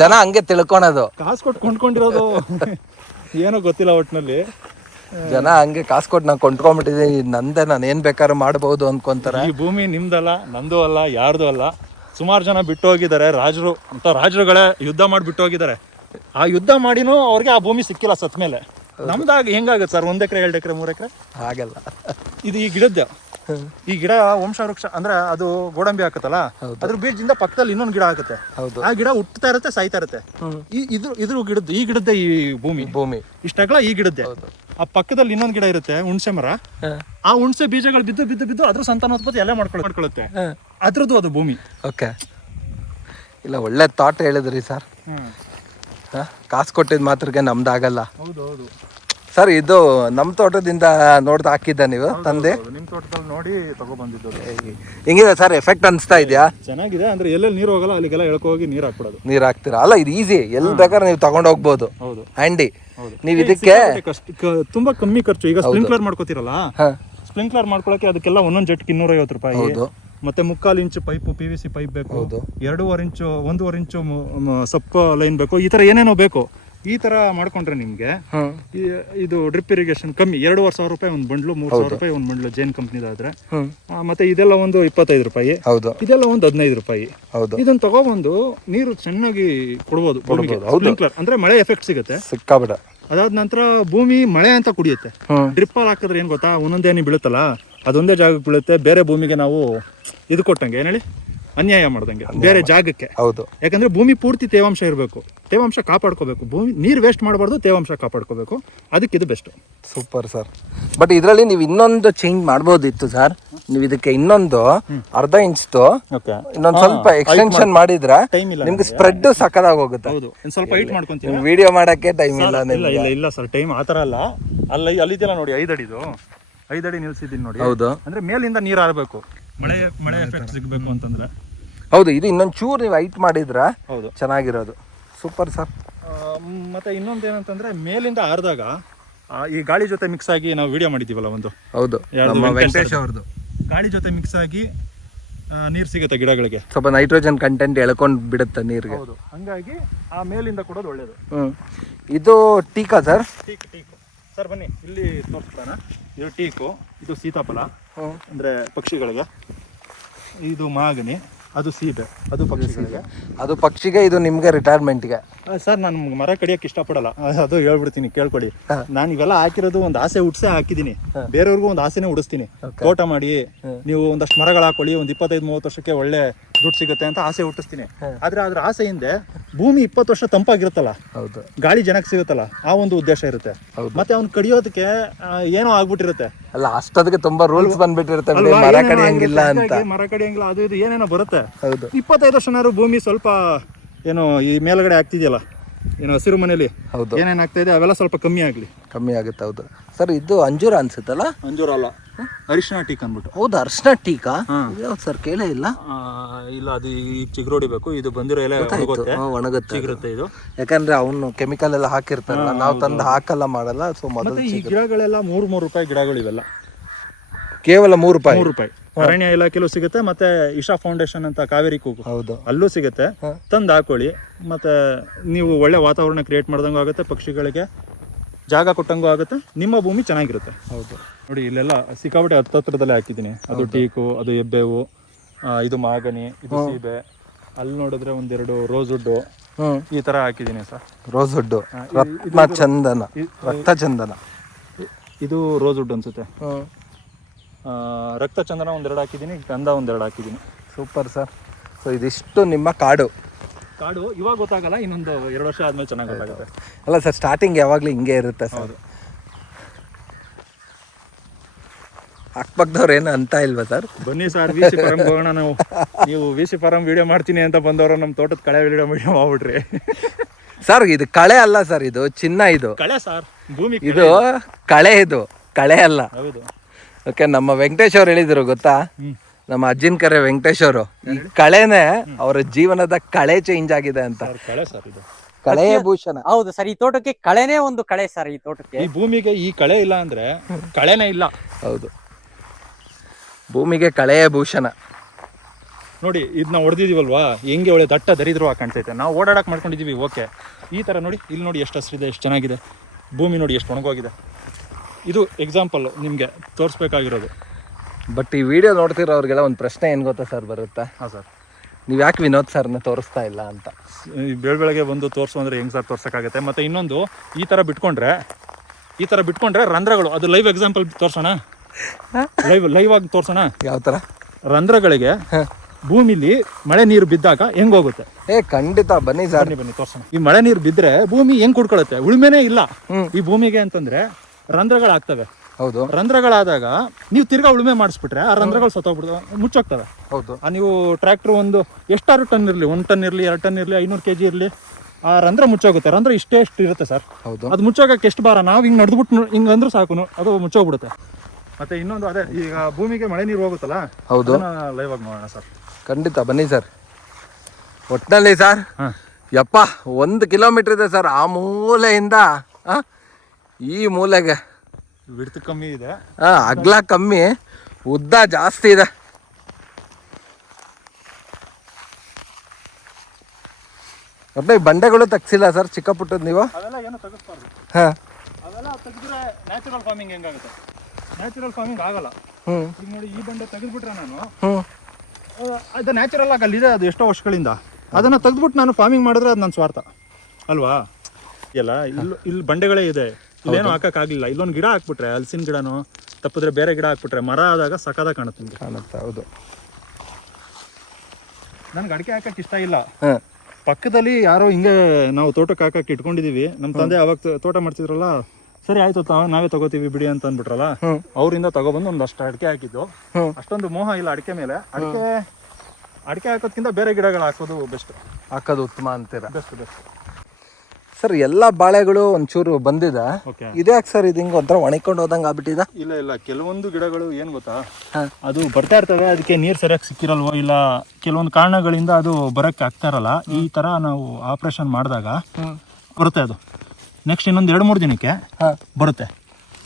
ಜನ ಹಂಗೆ ತಿಳ್ಕೊಳೋದು. ಕಾಸು ಕೊಟ್ಟು ಕೊಂಡ್ಕೊಂಡಿರೋದು ಏನೋ ಗೊತ್ತಿಲ್ಲ ಒಟ್ಟಿನಲ್ಲಿ ಜನ ಹಂಗೆ ಕಾಸು ಕೊಟ್ಟು ನಾನು ಕೊಂಡ್ಕೊಂಡ್ಬಿಟ್ಟಿದ್ದೀನಿ ನಂದೇ ನಾನು ಏನ್ ಬೇಕಾದ್ರೂ ಮಾಡ್ಬೋದು ಅನ್ಕೊಂತಾರೆ. ಈ ಭೂಮಿ ನಿಮ್ದಲ್ಲ ನಂದು ಅಲ್ಲ ಯಾರ್ದು ಅಲ್ಲ. ಸುಮಾರು ಜನ ಬಿಟ್ಟು ಹೋಗಿದ್ದಾರೆ ರಾಜರು ಅಂತ ರಾಜರುಗಳೇ ಯುದ್ಧ ಮಾಡಿ ಬಿಟ್ಟು ಹೋಗಿದ್ದಾರೆ. ಆ ಯುದ್ಧ ಮಾಡಿನೂ ಅವ್ರಿಗೆ ಆ ಭೂಮಿ ಸಿಕ್ಕಿಲ್ಲ ಸತ್ ಮೇಲೆ ನಮ್ದಾಗ ಹೆಂಗಾಗುತ್ತೆ ಸರ್? ಒಂದ್ ಎಕರೆ ಎರಡು ಎಕರೆ ಮೂರು ಎಕರೆ? ಹಾಗೆಲ್ಲ. ಇದು ಈ ಗಿಡದ ಈ ಗಿಡ ವಂಶವೃಕ್ಷ ಅಂದ್ರೆ ಅದು ಗೋಡಂಬಿ ಹಾಕತ್ತಲ್ಲ? ಅದ್ರ ಬೀಜದಿಂದ ಪಕ್ಕದಲ್ಲಿ ಇನ್ನೊಂದು ಗಿಡ ಆಗುತ್ತೆ ಹೌದು. ಆ ಗಿಡ ಹುಟ್ಟತಾ ಇರುತ್ತೆ ಸಾಯ್ತಾ ಇರುತ್ತೆ. ಈ ಇದ್ರ ಇದ್ರ ಗಿಡದ್ದು ಈ ಗಿಡದ್ದೇ ಈ ಭೂಮಿ. ಭೂಮಿ. ಇಷ್ಟಾಗಲ ಈ ಗಿಡದ್ದೇ. ಆ ಪಕ್ಕದಲ್ಲಿ ಇನ್ನೊಂದು ಗಿಡ ಇರುತ್ತೆ ಹುಣಸೆ ಮರ. ಆ ಹುಣಸೆ ಬೀಜಗಳು ಬಿದ್ದು ಬಿದ್ದು ಬಿದ್ದು ಅದ್ರ ಸಂತಾನೋತ್ಪತ್ತಿ ಎಲ್ಲ ಮಾಡ್ಕೊಳ್ಕೊಳ್ಳುತ್ತೆ ಅದ್ರದ್ದು ಅದು ಭೂಮಿ. ಓಕೆ. ಇಲ್ಲ ಒಳ್ಳೆ ತಾಟ್ ಹೇಳಿದ್ರಿ ಸರ್. ಕಾಸು ಕೊಟ್ಟಿದ್ ಮಾತ್ರಕ್ಕೆ ನಮ್ದಾಗಲ್ಲ. ಹೌದು ಹೌದು. ಸರ್ ಇದು ನಮ್ಮ ತೋಟದಿಂದ ನೋಡ್ದು ಹಾಕಿದ್ದ ನೀವು ತಂದೆ? ನಿಮ್ಮ ತೋಟದಲ್ಲಿ ನೋಡಿ ತಗೊಬಂದಿದ್ದು ಹೆಂಗಿದೆ ಸರ್ ಎಫೆಕ್ಟ್ ಅನಿಸ್ತಾ ಇದೆಯಾ? ಚೆನ್ನಾಗಿದೆ ಅಂದ್ರೆ ಎಲ್ಲೆಲ್ಲಿ ನೀರು ಹೋಗಲ್ಲ ಅಲ್ಲಿಗೆಲ್ಲ ಎಳ್ಕೋಗಿ ಹೋಗಿ ನೀರು ಹಾಕ್ಬಿಡೋದು. ನೀರು ಹಾಕ್ತೀರಾ? ಅಲ್ಲ ಇದು ಈಸಿ ಎಲ್ಲಿ ಬೇಕಾದ್ರೆ ನೀವು ತಗೊಂಡು ಹೋಗ್ಬೋದು. ಹೌದು. ಹ್ಯಾಂಡಿ ನೀವು ಇದಕ್ಕೆ ತುಂಬಾ ಕಮ್ಮಿ ಖರ್ಚು. ಈಗ ಸ್ಪ್ರಿಂಕ್ಲರ್ ಮಾಡ್ಕೋತಿರಲ್ಲ? ಹಾ, ಸ್ಪ್ರಿಂಕ್ಲರ್ ಮಾಡ್ಕೊಳಕ್ಕೆ ಅದಕ್ಕೆಲ್ಲ ಒಂದೊಂದು ಜಟ್ಗೆ ಇನ್ನೂರ ಐವತ್ತು ರೂಪಾಯಿ. ಹೌದು. ಮತ್ತೆ ಮುಕ್ಕಾಲು ಇಂಚು pipe P V C pipe ಬೇಕು. ಎರಡೂವರೆ ಇಂಚು ಒಂದೂವರೆ ಇಂಚು ಸಪ್ಪ ಲೈನ್ ಬೇಕು. ಈ ತರ ಏನೇನೋ ಬೇಕು. ಈ ತರ ಮಾಡ್ಕೊಂಡ್ರೆ ನಿಮ್ಗೆ ಇದು ಡ್ರಿಪ್ ಇರಿಗೇಷನ್ ಕಮ್ಮಿ. ಎರಡೂವರೆ ಸಾವಿರ ರೂಪಾಯಿ ಒಂದು ಬಂಡ್ಲು ಮೂರ್ ಸಾವಿರ ರೂಪಾಯಿ ಒಂದು ಬಂಡ್ಲು ಜೈನ್ ಕಂಪ್ನಿದಾದ್ರೆ. ಹಾ. ಮತ್ತೆ ಇದೆಲ್ಲ ಒಂದು ಇಪ್ಪತ್ತೈದು ರೂಪಾಯಿ. ಹೌದು. ಇದೆಲ್ಲ ಒಂದು ಹದಿನೈದು ರೂಪಾಯಿ. ಹೌದು. ಇದನ್ನ ತಗೊಬಂದು ನೀರು ಚೆನ್ನಾಗಿ ಕೊಡ್ಬೋದು. ಸ್ಪ್ರಿಂಕ್ಲರ್ ಅಂದ್ರೆ ಮಳೆ ಎಫೆಕ್ಟ್ ಸಿಗುತ್ತೆ. ಸಿಕ್ಕಾಬಿಡ ಅದಾದ ನಂತರ ಭೂಮಿ ಮಳೆ ಅಂತ ಕುಡಿಯುತ್ತೆ. ಡ್ರಿಪ್ ಅಲ್ಲಿ ಹಾಕಿದ್ರೆ ಏನ್ ಗೊತ್ತಾ? ಒಂದೊಂದೇನಿ ಬೀಳುತ್ತಲ್ಲ ಅದೊಂದೇ ಜಾಗಕ್ಕೆ ಬೀಳುತ್ತೆ. ಬೇರೆ ಭೂಮಿಗೆ ನಾವು ಇದು ಕೊಟ್ಟಂಗೆ ಏನ್ ಹೇಳಿ? ಅನ್ಯಾಯ ಮಾಡ್ದಂಗೆ ಬೇರೆ ಜಾಗಕ್ಕೆ. ಹೌದು. ಯಾಕಂದ್ರೆ ಭೂಮಿ ಪೂರ್ತಿ ತೇವಾಂಶ ಇರಬೇಕು. ತೇವಾಂಶ ಕಾಪಾಡ್ಕೋಬೇಕು. ಭೂಮಿ ನೀರು ವೇಸ್ಟ್ ಮಾಡಬಾರ್ದು ತೇವಾಂಶ ಕಾಪಾಡ್ಕೋಬೇಕು. ಅದಕ್ಕೆ ಇದು ಬೆಸ್ಟ್ ಸೂಪರ್ ಸರ್ ಬಟ್ ಇದರಲ್ಲಿ ನೀವು ಇನ್ನೊಂದು ಚೇಂಜ್ ಮಾಡ್ಬೋದಿತ್ತು ಸರ್ ನೀವು ಇದಕ್ಕೆ ಇನ್ನೊಂದು ಅರ್ಧ ಇಂಚ್ದು ಇನ್ನೊಂದ್ ಸ್ವಲ್ಪ ಎಕ್ಸ್ಟೆನ್ಷನ್ ಮಾಡಿದ್ರೆ ನಿಮ್ಗೆ ಸ್ಪ್ರೆಡ್ ಸಕ್ಕದಾಗಿ ಹೋಗುತ್ತೆ ಹೌದು. ಒಂದ್ ಸ್ವಲ್ಪ ಹೈಟ್ ಮಾಡ್ಕೊಂತೀವಿ ವಿಡಿಯೋ ಮಾಡಕ್ಕೆ ಟೈಮ್ ಇಲ್ಲ ಇಲ್ಲ ಇಲ್ಲ ಸರ್ ಟೈಮ್ ಆ ಥರ ಅಲ್ಲ. ಅಲ್ಲಿ ಅಲ್ಲಿದೆಯಲ್ಲ ನೋಡಿ ಐದು ಅಡಿದು. ಐದು ಅಡಿ ನಿಲ್ಸಿದ್ದೀನಿ ನೋಡಿ. ಹೌದು. ಅಂದ್ರೆ ಮೇಲಿಂದ ನೀರು ಹಾರಬೇಕು ಮಳೆ ಮಳೆ ಎಫೆಕ್ಟ್ ಸಿಗಬೇಕು ಅಂತಂದ್ರೆ. ಹೌದು ಇದು ಇನ್ನೊಂದು ಚೂರು ನೀವು ಹೈಟ್ ಮಾಡಿದ್ರ ಹೌದು. ಚೆನ್ನಾಗಿರೋದು. ಸೂಪರ್ ಸರ್ ಮತ್ತೆ ಇನ್ನೊಂದು ಏನಂತಂದ್ರೆ ಮೇಲಿಂದ ಆರ್ದಾಗ ಈ ಗಾಳಿ ಜೊತೆ ಮಿಕ್ಸ್ ಆಗಿ ನಾವು ವಿಡಿಯೋ ಮಾಡಿದ್ದೀವಲ್ಲ ಒಂದು. ಹೌದು ಯಾರ್ದು ನಮ್ಮ ವೆಂಕಟೇಶ್ ವೆಂಕಟೇಶ್ ಅವ್ರದ್ದು. ಗಾಳಿ ಜೊತೆ ಮಿಕ್ಸ್ ಆಗಿ ನೀರು ಸಿಗುತ್ತೆ ಗಿಡಗಳಿಗೆ. ಸ್ವಲ್ಪ ನೈಟ್ರೋಜನ್ ಕಂಟೆಂಟ್ ಎಳ್ಕೊಂಡು ಬಿಡುತ್ತೆ ನೀರಿಗೆ. ಹೌದು ಹಂಗಾಗಿ ಆ ಮೇಲಿಂದ ಕೊಡೋದು ಒಳ್ಳೇದು. ಹ್ಞೂ ಇದು ಟೀಕಾ ಸರ್ ಟೀಕ್ ಟೀಕು. ಸರ್ ಬನ್ನಿ ಇಲ್ಲಿ ತೋರಿಸ್ತಾನ ಇದು ಟೀಕು ಇದು ಸೀತಾಫಲ. ಅಂದರೆ ಪಕ್ಷಿಗಳಿಗೆ? ಇದು ಮಾಗನಿ ಅದು ಸೀಬೆ ಅದು ಪಕ್ಷಿಗಳಿಗೆ. ಅದು ಪಕ್ಷಿಗೆ ಇದು ನಿಮ್ಗೆ ರಿಟೈರ್ಮೆಂಟ್ಗೆ ಸರ್ ನಾನು ಮರ ಕಡಿಯಕ್ಕೆ ಇಷ್ಟಪಡಲ್ಲ. ಅದು ಹೇಳ್ಬಿಡ್ತೀನಿ ಕೇಳ್ಕೊಡಿ. ನಾನು ಇವೆಲ್ಲ ಹಾಕಿರೋದು ಒಂದು ಆಸೆ ಹುಡ್ಸೆ ಹಾಕಿದ್ದೀನಿ. ಬೇರೆಯವ್ರಿಗೂ ಒಂದು ಆಸೆನೇ ಉಡಿಸ್ತೀನಿ. ತೋಟ ಮಾಡಿ ನೀವು ಒಂದಷ್ಟು ಮರಗಳು ಹಾಕೊಳ್ಳಿ ಒಂದು ಇಪ್ಪತ್ತೈದು ಮೂವತ್ತು ವರ್ಷಕ್ಕೆ ಒಳ್ಳೆ ದುಡ್ಡು ಸಿಗುತ್ತೆ ಅಂತ ಆಸೆ ಹುಟ್ಟಿಸ್ತೀನಿ. ಆದ್ರೆ ಅದ್ರ ಆಸೆ ಹಿಂದೆ ಭೂಮಿ ಇಪ್ಪತ್ತು ವರ್ಷ ತಂಪಾಗಿರುತ್ತಲ್ಲ? ಹೌದು. ಗಾಳಿ ಜನಕ್ಕೆ ಸಿಗುತ್ತಲ್ಲ? ಆ ಒಂದು ಉದ್ದೇಶ ಇರುತ್ತೆ. ಮತ್ತೆ ಅವ್ನು ಕಡಿಯೋದಕ್ಕೆ ಏನೋ ಆಗ್ಬಿಟ್ಟಿರುತ್ತೆ. ಅಲ್ಲ ಅಷ್ಟೊತ್ತಿಗೆ ತುಂಬಾ ರೂಲ್ಸ್ ಬಂದ್ಬಿಟ್ಟಿರುತ್ತೆ ಮರ ಕಡಿಯಂಗಿಲ್ಲ ಅಂತ. ಮರ ಕಡಿಯಂಗಿಲ್ಲ ಅದು ಇದು ಏನೇನೋ ಬರುತ್ತೆ. ಹೌದು. ಇಪ್ಪತ್ತೈದು ವರ್ಷನಾದ್ರು ಭೂಮಿ ಸ್ವಲ್ಪ ಏನೋ ಈ ಮೇಲ್ಗಡೆ ಆಗ್ತಿದೆಯಲ್ಲ? ಏನು ಹಸಿರು ಮನೇಲಿ ಹೌದು. ಏನೇನಾಗ್ತಾ ಇದೆ ಅವೆಲ್ಲ ಸ್ವಲ್ಪ ಕಮ್ಮಿ ಆಗ್ಲಿ. ಕಮ್ಮಿ ಆಗುತ್ತೆ ಹೌದು. ಸರ್ ಇದು ಅಂಜೂರ ಅನ್ಸುತ್ತಲ್ಲ? ಅಂಜೂರ ಅಲ್ಲ. ಅರಿಶಿನ ಟೀಕ್ ಅಂದ್ಬಿಟ್ಟು ಹೌದು ಅರ್ಶನ ಟೀಕಾ. ಯಾವ್ದು ಸರ್ ಕೇಳೇ ಇಲ್ಲ. ಆ, ಇಲ್ಲ ಅದು ಈಗ ಚಿಗುರೊಡಿಬೇಕು ಇದು ಬಂದಿರೋ ಎಲೆ ಒಣಗುತ್ತೆ. ಹಾ, ಒಣಗುತ್ತೆ ಅದು. ಚಿಗುರುತ್ತೆ ಇದು. ಯಾಕಂದ್ರೆ ಅವನು ಕೆಮಿಕಲ್ ಎಲ್ಲ ಹಾಕಿರ್ತಾರಲ್ಲ ನಾವು ತಂದು ಹಾಕಲ್ಲ ಮಾಡಲ್ಲ ಸೊ ಮೊದಲು ಮತ್ತೆ ಈ ಗಿಡಗಳೆಲ್ಲ ಮೂರ್ ಮೂರು ರೂಪಾಯಿ ಗಿಡಗಳು ಇವೆಲ್ಲ. ಕೇವಲ ಮೂರು ರೂಪಾಯಿ? ಮೂರು ರೂಪಾಯಿ. ಅರಣ್ಯ ಇಲಾಖೆಲೂ ಸಿಗುತ್ತೆ ಮತ್ತೆ ಇಶಾ ಫೌಂಡೇಶನ್ ಅಂತ ಕಾವೇರಿ ಕೂಗು ಹೌದು. ಅಲ್ಲೂ ಸಿಗುತ್ತೆ. ತಂದು ಹಾಕೊಳ್ಳಿ. ಮತ್ತೆ ನೀವು ಒಳ್ಳೆ ವಾತಾವರಣ ಕ್ರಿಯೇಟ್ ಮಾಡ್ದಂಗೂ ಆಗುತ್ತೆ ಪಕ್ಷಿಗಳಿಗೆ ಜಾಗ ಕೊಟ್ಟಂಗೂ ಆಗುತ್ತೆ ನಿಮ್ಮ ಭೂಮಿ ಚೆನ್ನಾಗಿರುತ್ತೆ. ಹೌದು. ನೋಡಿ ಇಲ್ಲೆಲ್ಲ ಸಿಕ್ಕಾಪಟ್ಟೆ ಹತ್ತತ್ರದಲ್ಲೇ ಹಾಕಿದ್ದೀನಿ. ಅದು ಟೀಕು ಅದು ಎಬ್ಬೇವು ಇದು ಮಾಗನಿ ಇದು ಸೀಬೆ. ಅಲ್ಲಿ ನೋಡಿದ್ರೆ ಒಂದೆರಡು ರೋಸ್ ವುಡ್ಡು ಈ ತರ ಹಾಕಿದ್ದೀನಿ ಸರ್. ರೋಸ್ ವುಡ್ಡು ರತ್ನ ಚಂದನ ರಕ್ತ ಚಂದನ ಇದು ರೋಸ್ ವುಡ್ ಅನ್ಸುತ್ತೆ. ಆ, ರಕ್ತ ಚಂದನ ಒಂದೆರಡು ಹಾಕಿದ್ದೀನಿ ಗಂಧ ಒಂದೆರಡು ಹಾಕಿದ್ದೀನಿ. ಸೂಪರ್ ಸರ್ ಸೊ ಇದಿಷ್ಟು ನಿಮ್ಮ ಕಾಡು. ಕಾಡು ಇವಾಗ ಗೊತ್ತಾಗಲ್ಲ ಇನ್ನೊಂದು ಎರಡು ವರ್ಷ ಆದ್ಮೇಲೆ ಚೆನ್ನಾಗಿ ಗೊತ್ತಾಗುತ್ತೆ. ಅಲ್ಲ ಸರ್ ಸ್ಟಾರ್ಟಿಂಗ್ ಯಾವಾಗಲೂ ಹಿಂಗೆ ಇರುತ್ತೆ ಸರ್. ಹೌದು. ಅಕ್ಕಪಕ್ಕದವ್ರು ಏನು ಅಂತ ಇಲ್ವಾ ಸರ್? ಬನ್ನಿ ಸರ್ ವಿ ಸಿ ಫಾರಂ ಹೋಗೋಣ ನಾವು. ನೀವು ವಿ ಸಿ ಫಾರಂ ವಿಡಿಯೋ ಮಾಡ್ತೀನಿ ಅಂತ ಬಂದವರು ನಮ್ಮ ತೋಟದ ಕಳೆ ವಿಡಿಯೋ ವಿಡಿಯೋ ಮಾಡ್ಬಿಟ್ರಿ. ಸರ್ ಇದು ಕಳೆ ಅಲ್ಲ ಸರ್ ಇದು ಚಿನ್ನ ಇದು. ಕಳೆ ಸರ್ ಭೂಮಿ ಕಳೆ. ಇದು ಕಳೆ ಇದು ಕಳೆ ಅಲ್ಲ. ಹೌದು. ಓಕೆ ನಮ್ಮ ವೆಂಕಟೇಶ್ ಅವ್ರು ಹೇಳಿದ್ರು ಗೊತ್ತಾ? ಹ್ಮ್. ನಮ್ಮ ಅಜ್ಜಿನ ಕರೆ ವೆಂಕಟೇಶ್ ಅವರು ಈ ಕಳೆನೆ ಅವರ ಜೀವನದ ಕಳೆ ಚೇಂಜ್ ಆಗಿದೆ ಅಂತ. ಸರ್ ಕಳೆ ಸರ್ ಇದು. ಕಳೆಯ ಭೂಷಣ. ಹೌದು ಸರ್ ಈ ತೋಟಕ್ಕೆ ಕಳೆನೇ ಒಂದು ಕಳೆ ಸರ್ ಈ ತೋಟಕ್ಕೆ. ಈ ಭೂಮಿಗೆ ಈ ಕಳೆ ಇಲ್ಲ ಅಂದ್ರೆ ಕಳೆನೇ ಇಲ್ಲ. ಹೌದು. ಭೂಮಿಗೆ ಕಳೆಯ ಭೂಷಣ. ನೋಡಿ ಇದನ್ನ ಹೊಡೆದಿದೀವಲ್ವಾ ಹೆಂಗೆ ಒಳ್ಳೆ ದಟ್ಟ ದರಿದ್ರವಾಗಿ ಕಾಣ್ತೈತೆ ನಾವು ಓಡಾಡಕ್ ಮಾಡ್ಕೊಂಡಿದೀವಿ ಓಕೆ. ಈ ತರ ನೋಡಿ ಇಲ್ಲಿ ನೋಡಿ ಎಷ್ಟು ಹಸಿರಿದೆ ಎಷ್ಟು ಚೆನ್ನಾಗಿದೆ. ಭೂಮಿ ನೋಡಿ ಎಷ್ಟು ಒಣಗೋಗಿದೆ. ಇದು ಎಕ್ಸಾಂಪಲ್ ನಿಮಗೆ ತೋರಿಸ್ಬೇಕಾಗಿರೋದು. ಬಟ್ ಈ ವಿಡಿಯೋ ನೋಡ್ತಿರೋರಿಗೆಲ್ಲ ಒಂದು ಪ್ರಶ್ನೆ ಏನು ಗೊತ್ತಾ ಸರ್ ಬರುತ್ತೆ? ಹಾಂ ಸರ್ ನೀವು ಯಾಕೆ ವಿನೋದ್ ಸರ್ನ ತೋರಿಸ್ತಾ ಇಲ್ಲ ಅಂತ? ಈ ಬೆಳ ಬೆಳಗ್ಗೆ ಬಂದು ತೋರಿಸು ಅಂದರೆ ಹೆಂಗ್ ಸರ್ ತೋರ್ಸೋಕ್ಕಾಗತ್ತೆ? ಮತ್ತೆ ಇನ್ನೊಂದು ಈ ತರ ಬಿಟ್ಕೊಂಡ್ರೆ ಈ ತರ ಬಿಟ್ಕೊಂಡ್ರೆ ರಂಧ್ರಗಳು ಅದು ಲೈವ್ ಎಕ್ಸಾಂಪಲ್ ತೋರ್ಸೋಣ? ಲೈವ್ ಲೈವ್ ಆಗಿ ತೋರ್ಸೋಣ? ಯಾವ ಥರ ರಂಧ್ರಗಳಿಗೆ ಭೂಮಿಲಿ ಮಳೆ ನೀರು ಬಿದ್ದಾಗ ಹೆಂಗ್ ಹೋಗುತ್ತೆ? ಏ ಖಂಡಿತ ಬನ್ನಿ ಸರ್ ಬನ್ನಿ ಬನ್ನಿ ತೋರ್ಸೋಣ. ಈ ಮಳೆ ನೀರು ಬಿದ್ರೆ ಭೂಮಿ ಹೆಂಗ್ ಕುಡ್ಕೊಳತ್ತೆ? ಉಳುಮೆನೇ ಇಲ್ಲ. ಈ ಭೂಮಿಗೆ ಅಂತಂದ್ರೆ ರಂಧ್ರಗಳಾಗ್ತವೆ. ಹೌದು. ರಂಧ್ರಗಳಾದಾಗ ನೀವು ತಿರ್ಗಾ ಉಳುಮೆ ಮಾಡಿಸ್ಬಿಟ್ರೆ ಆ ರಂಧ್ರಗಳು ಸತ್ತೋಗ್ಬಿಡ್ತವೆ ಮುಚ್ಚೋಗ್ತವೆ. ಹೌದು. ಆ ನೀವು ಟ್ರ್ಯಾಕ್ಟರ್ ಒಂದು ಎಷ್ಟಾರು ಟನ್ ಇರಲಿ ಒಂದು ಟನ್ ಇರಲಿ ಎರಡು ಟನ್ ಇರಲಿ ಐನೂರು ಕೆ ಜಿ ಇರಲಿ ಆ ರಂಧ್ರ ಮುಚ್ಚೋಗುತ್ತೆ. ರಂಧ್ರ ಇಷ್ಟೇ ಎಷ್ಟು ಇರುತ್ತೆ ಸರ್. ಹೌದು. ಅದು ಮುಚ್ಚೋಗಕ್ಕೆ ಎಷ್ಟು ಭಾರ? ನಾವು ಹಿಂಗೆ ನಡೆದ್ಬಿಟ್ಟು ಹಿಂಗೆ ಅಂದ್ರೂ ಸಾಕು ಅದು ಮುಚ್ಚೋಗ್ಬಿಡುತ್ತೆ. ಮತ್ತೆ ಇನ್ನೊಂದು ಅದೇ ಈಗ ಭೂಮಿಗೆ ಮಳೆ ನೀರು ಹೋಗುತ್ತಲ್ಲ ಹೌದು. ಲೈವ್ ಆಗಿ ನೋಡೋಣ ಸರ್. ಖಂಡಿತ ಬನ್ನಿ ಸರ್. ಒಟ್ಟಿನಲ್ಲಿ ಸರ್ ಹಾಂ. ಯಪ್ಪ ಒಂದು ಕಿಲೋಮೀಟರ್ ಇದೆ ಸರ್ ಆ ಮೂಲೆಯಿಂದ ಈ ಮೂಲೆಗೆ. ಬಿಡ್ತು ಕಮ್ಮಿ ಇದೆ. ಆ, ಅಗ್ಲ ಕಮ್ಮಿ. ಉದ್ದ ಜಾಸ್ತಿ ಇದೆ. ಅದೇ ಬಂಡೆಗಳು ತಗ್ಸಿಲ್ಲ ಸರ್ ಚಿಕ್ಕ ಪುಟ್ಟದ್ ನೀವು? ಅವೆಲ್ಲ ಏನು ತೆಗಿಸ್ಬಾರ್ದು. ಹಾಂ. ಅವೆಲ್ಲ ತೆಗೆದ್ರೆ ನ್ಯಾಚುರಲ್ ಫಾರ್ಮಿಂಗ್ ಹೆಂಗಾಗುತ್ತೆ? ನ್ಯಾಚುರಲ್ ಫಾರ್ಮಿಂಗ್ ಆಗಲ್ಲ. ಹ್ಞೂ ಈಗ ನೋಡಿ ಈ ಬಂಡೆ ತೆಗೆದ್ಬಿಟ್ರೆ ನಾನು ಹ್ಞೂ ಆ, ಅದು ನ್ಯಾಚುರಲ್ ಆಗಿ ಅಲ್ಲಿದೆ ಅದು ಎಷ್ಟೋ ವರ್ಷಗಳಿಂದ. ಅದನ್ನ ತೆಗೆದ್ಬಿಟ್ಟು ನಾನು ಫಾರ್ಮಿಂಗ್ ಮಾಡಿದ್ರೆ ಅದು ನನ್ನ ಸ್ವಾರ್ಥ. ಅಲ್ವಾ? ಇಲ್ಲ ಇಲ್ಲಿ ಇಲ್ಲಿ ಬಂಡೆಗಳೇ ಇದೆ. ಇಲ್ಲೇನು ಹಾಕಕ್ಕಾಗಲಿಲ್ಲ. ಇಲ್ಲೊಂದು ಗಿಡ ಹಾಕ್ಬಿಟ್ರೆ ಹಲಸಿನ ಗಿಡನೋ ತಪ್ಪಿದ್ರೆ ಬೇರೆ ಗಿಡ ಹಾಕ್ಬಿಟ್ರೆ ಮರ ಆದಾಗ ಸಕಾದ ಕಾಣುತ್ತೆ ನಿಮಗೆ. ಕಾಣುತ್ತೆ ಹೌದು. ನನಗೆ ಅಡಿಕೆ ಹಾಕಕ್ಕೆ ಇಷ್ಟ ಇಲ್ಲ. ಪಕ್ಕದಲ್ಲಿ ಯಾರೋ ಹಿಂಗೆ ನಾವು ತೋಟಕ್ಕೆ ಹಾಕಕ್ಕೆ ಇಟ್ಕೊಂಡಿದೀವಿ. ನಮ್ಮ ತಂದೆ ಅವಾಗ ತೋಟ ಮಾಡ್ತಿದ್ರಲ್ಲ ಸರಿ ಆಯ್ತು ನಾವೇ ತಗೋತೀವಿ ಬಿಡಿ ಅಂತ ಅಂದ್ಬಿಟ್ರಲ್ಲ. ಅವರಿಂದ ತಗೊಬಂದು ಒಂದಷ್ಟು ಅಡಿಕೆ ಹಾಕಿದ್ದು. ಅಷ್ಟೊಂದು ಮೋಹ ಇಲ್ಲ ಅಡಿಕೆ ಮೇಲೆ. ಅಡಿಕೆ ಅಡಿಕೆ ಹಾಕೋದ್ಕಿಂತ ಬೇರೆ ಗಿಡಗಳು ಹಾಕೋದು ಬೆಸ್ಟ್. ಹಾಕೋದು ಉತ್ತಮ ಅಂತೀರ. Best best. ಸರ್ ಎಲ್ಲ ಬಾಳೆಗಳು ಒಂಚೂರು ಬಂದಿದೆ. ಓಕೆ ಇದ್ಯಾಕೆ ಸರ್ ಇದು ಹಿಂಗೆ ಒಂಥರ ಒಣಕೊಂಡು ಹೋದಂಗೆ ಆಗ್ಬಿಟ್ಟಿದೆ? ಇಲ್ಲ ಇಲ್ಲ ಕೆಲವೊಂದು ಗಿಡಗಳು ಏನು ಗೊತ್ತಾ? ಅದು ಬರ್ತಾ ಇರ್ತವೆ ಅದಕ್ಕೆ ನೀರು ಸರಿಯಾಗಿ ಸಿಕ್ಕಿರಲ್ವೋ ಇಲ್ಲ ಕೆಲವೊಂದು ಕಾರಣಗಳಿಂದ ಅದು ಬರಕ್ಕೆ ಆಗ್ತಾ ಇರಲ್ಲ ಈ ಥರ ನಾವು ಆಪ್ರೇಷನ್ ಮಾಡಿದಾಗ ಬರುತ್ತೆ ಅದು. ನೆಕ್ಸ್ಟ್ ಇನ್ನೊಂದು ಎರಡು ಮೂರು ದಿನಕ್ಕೆ ಬರುತ್ತೆ.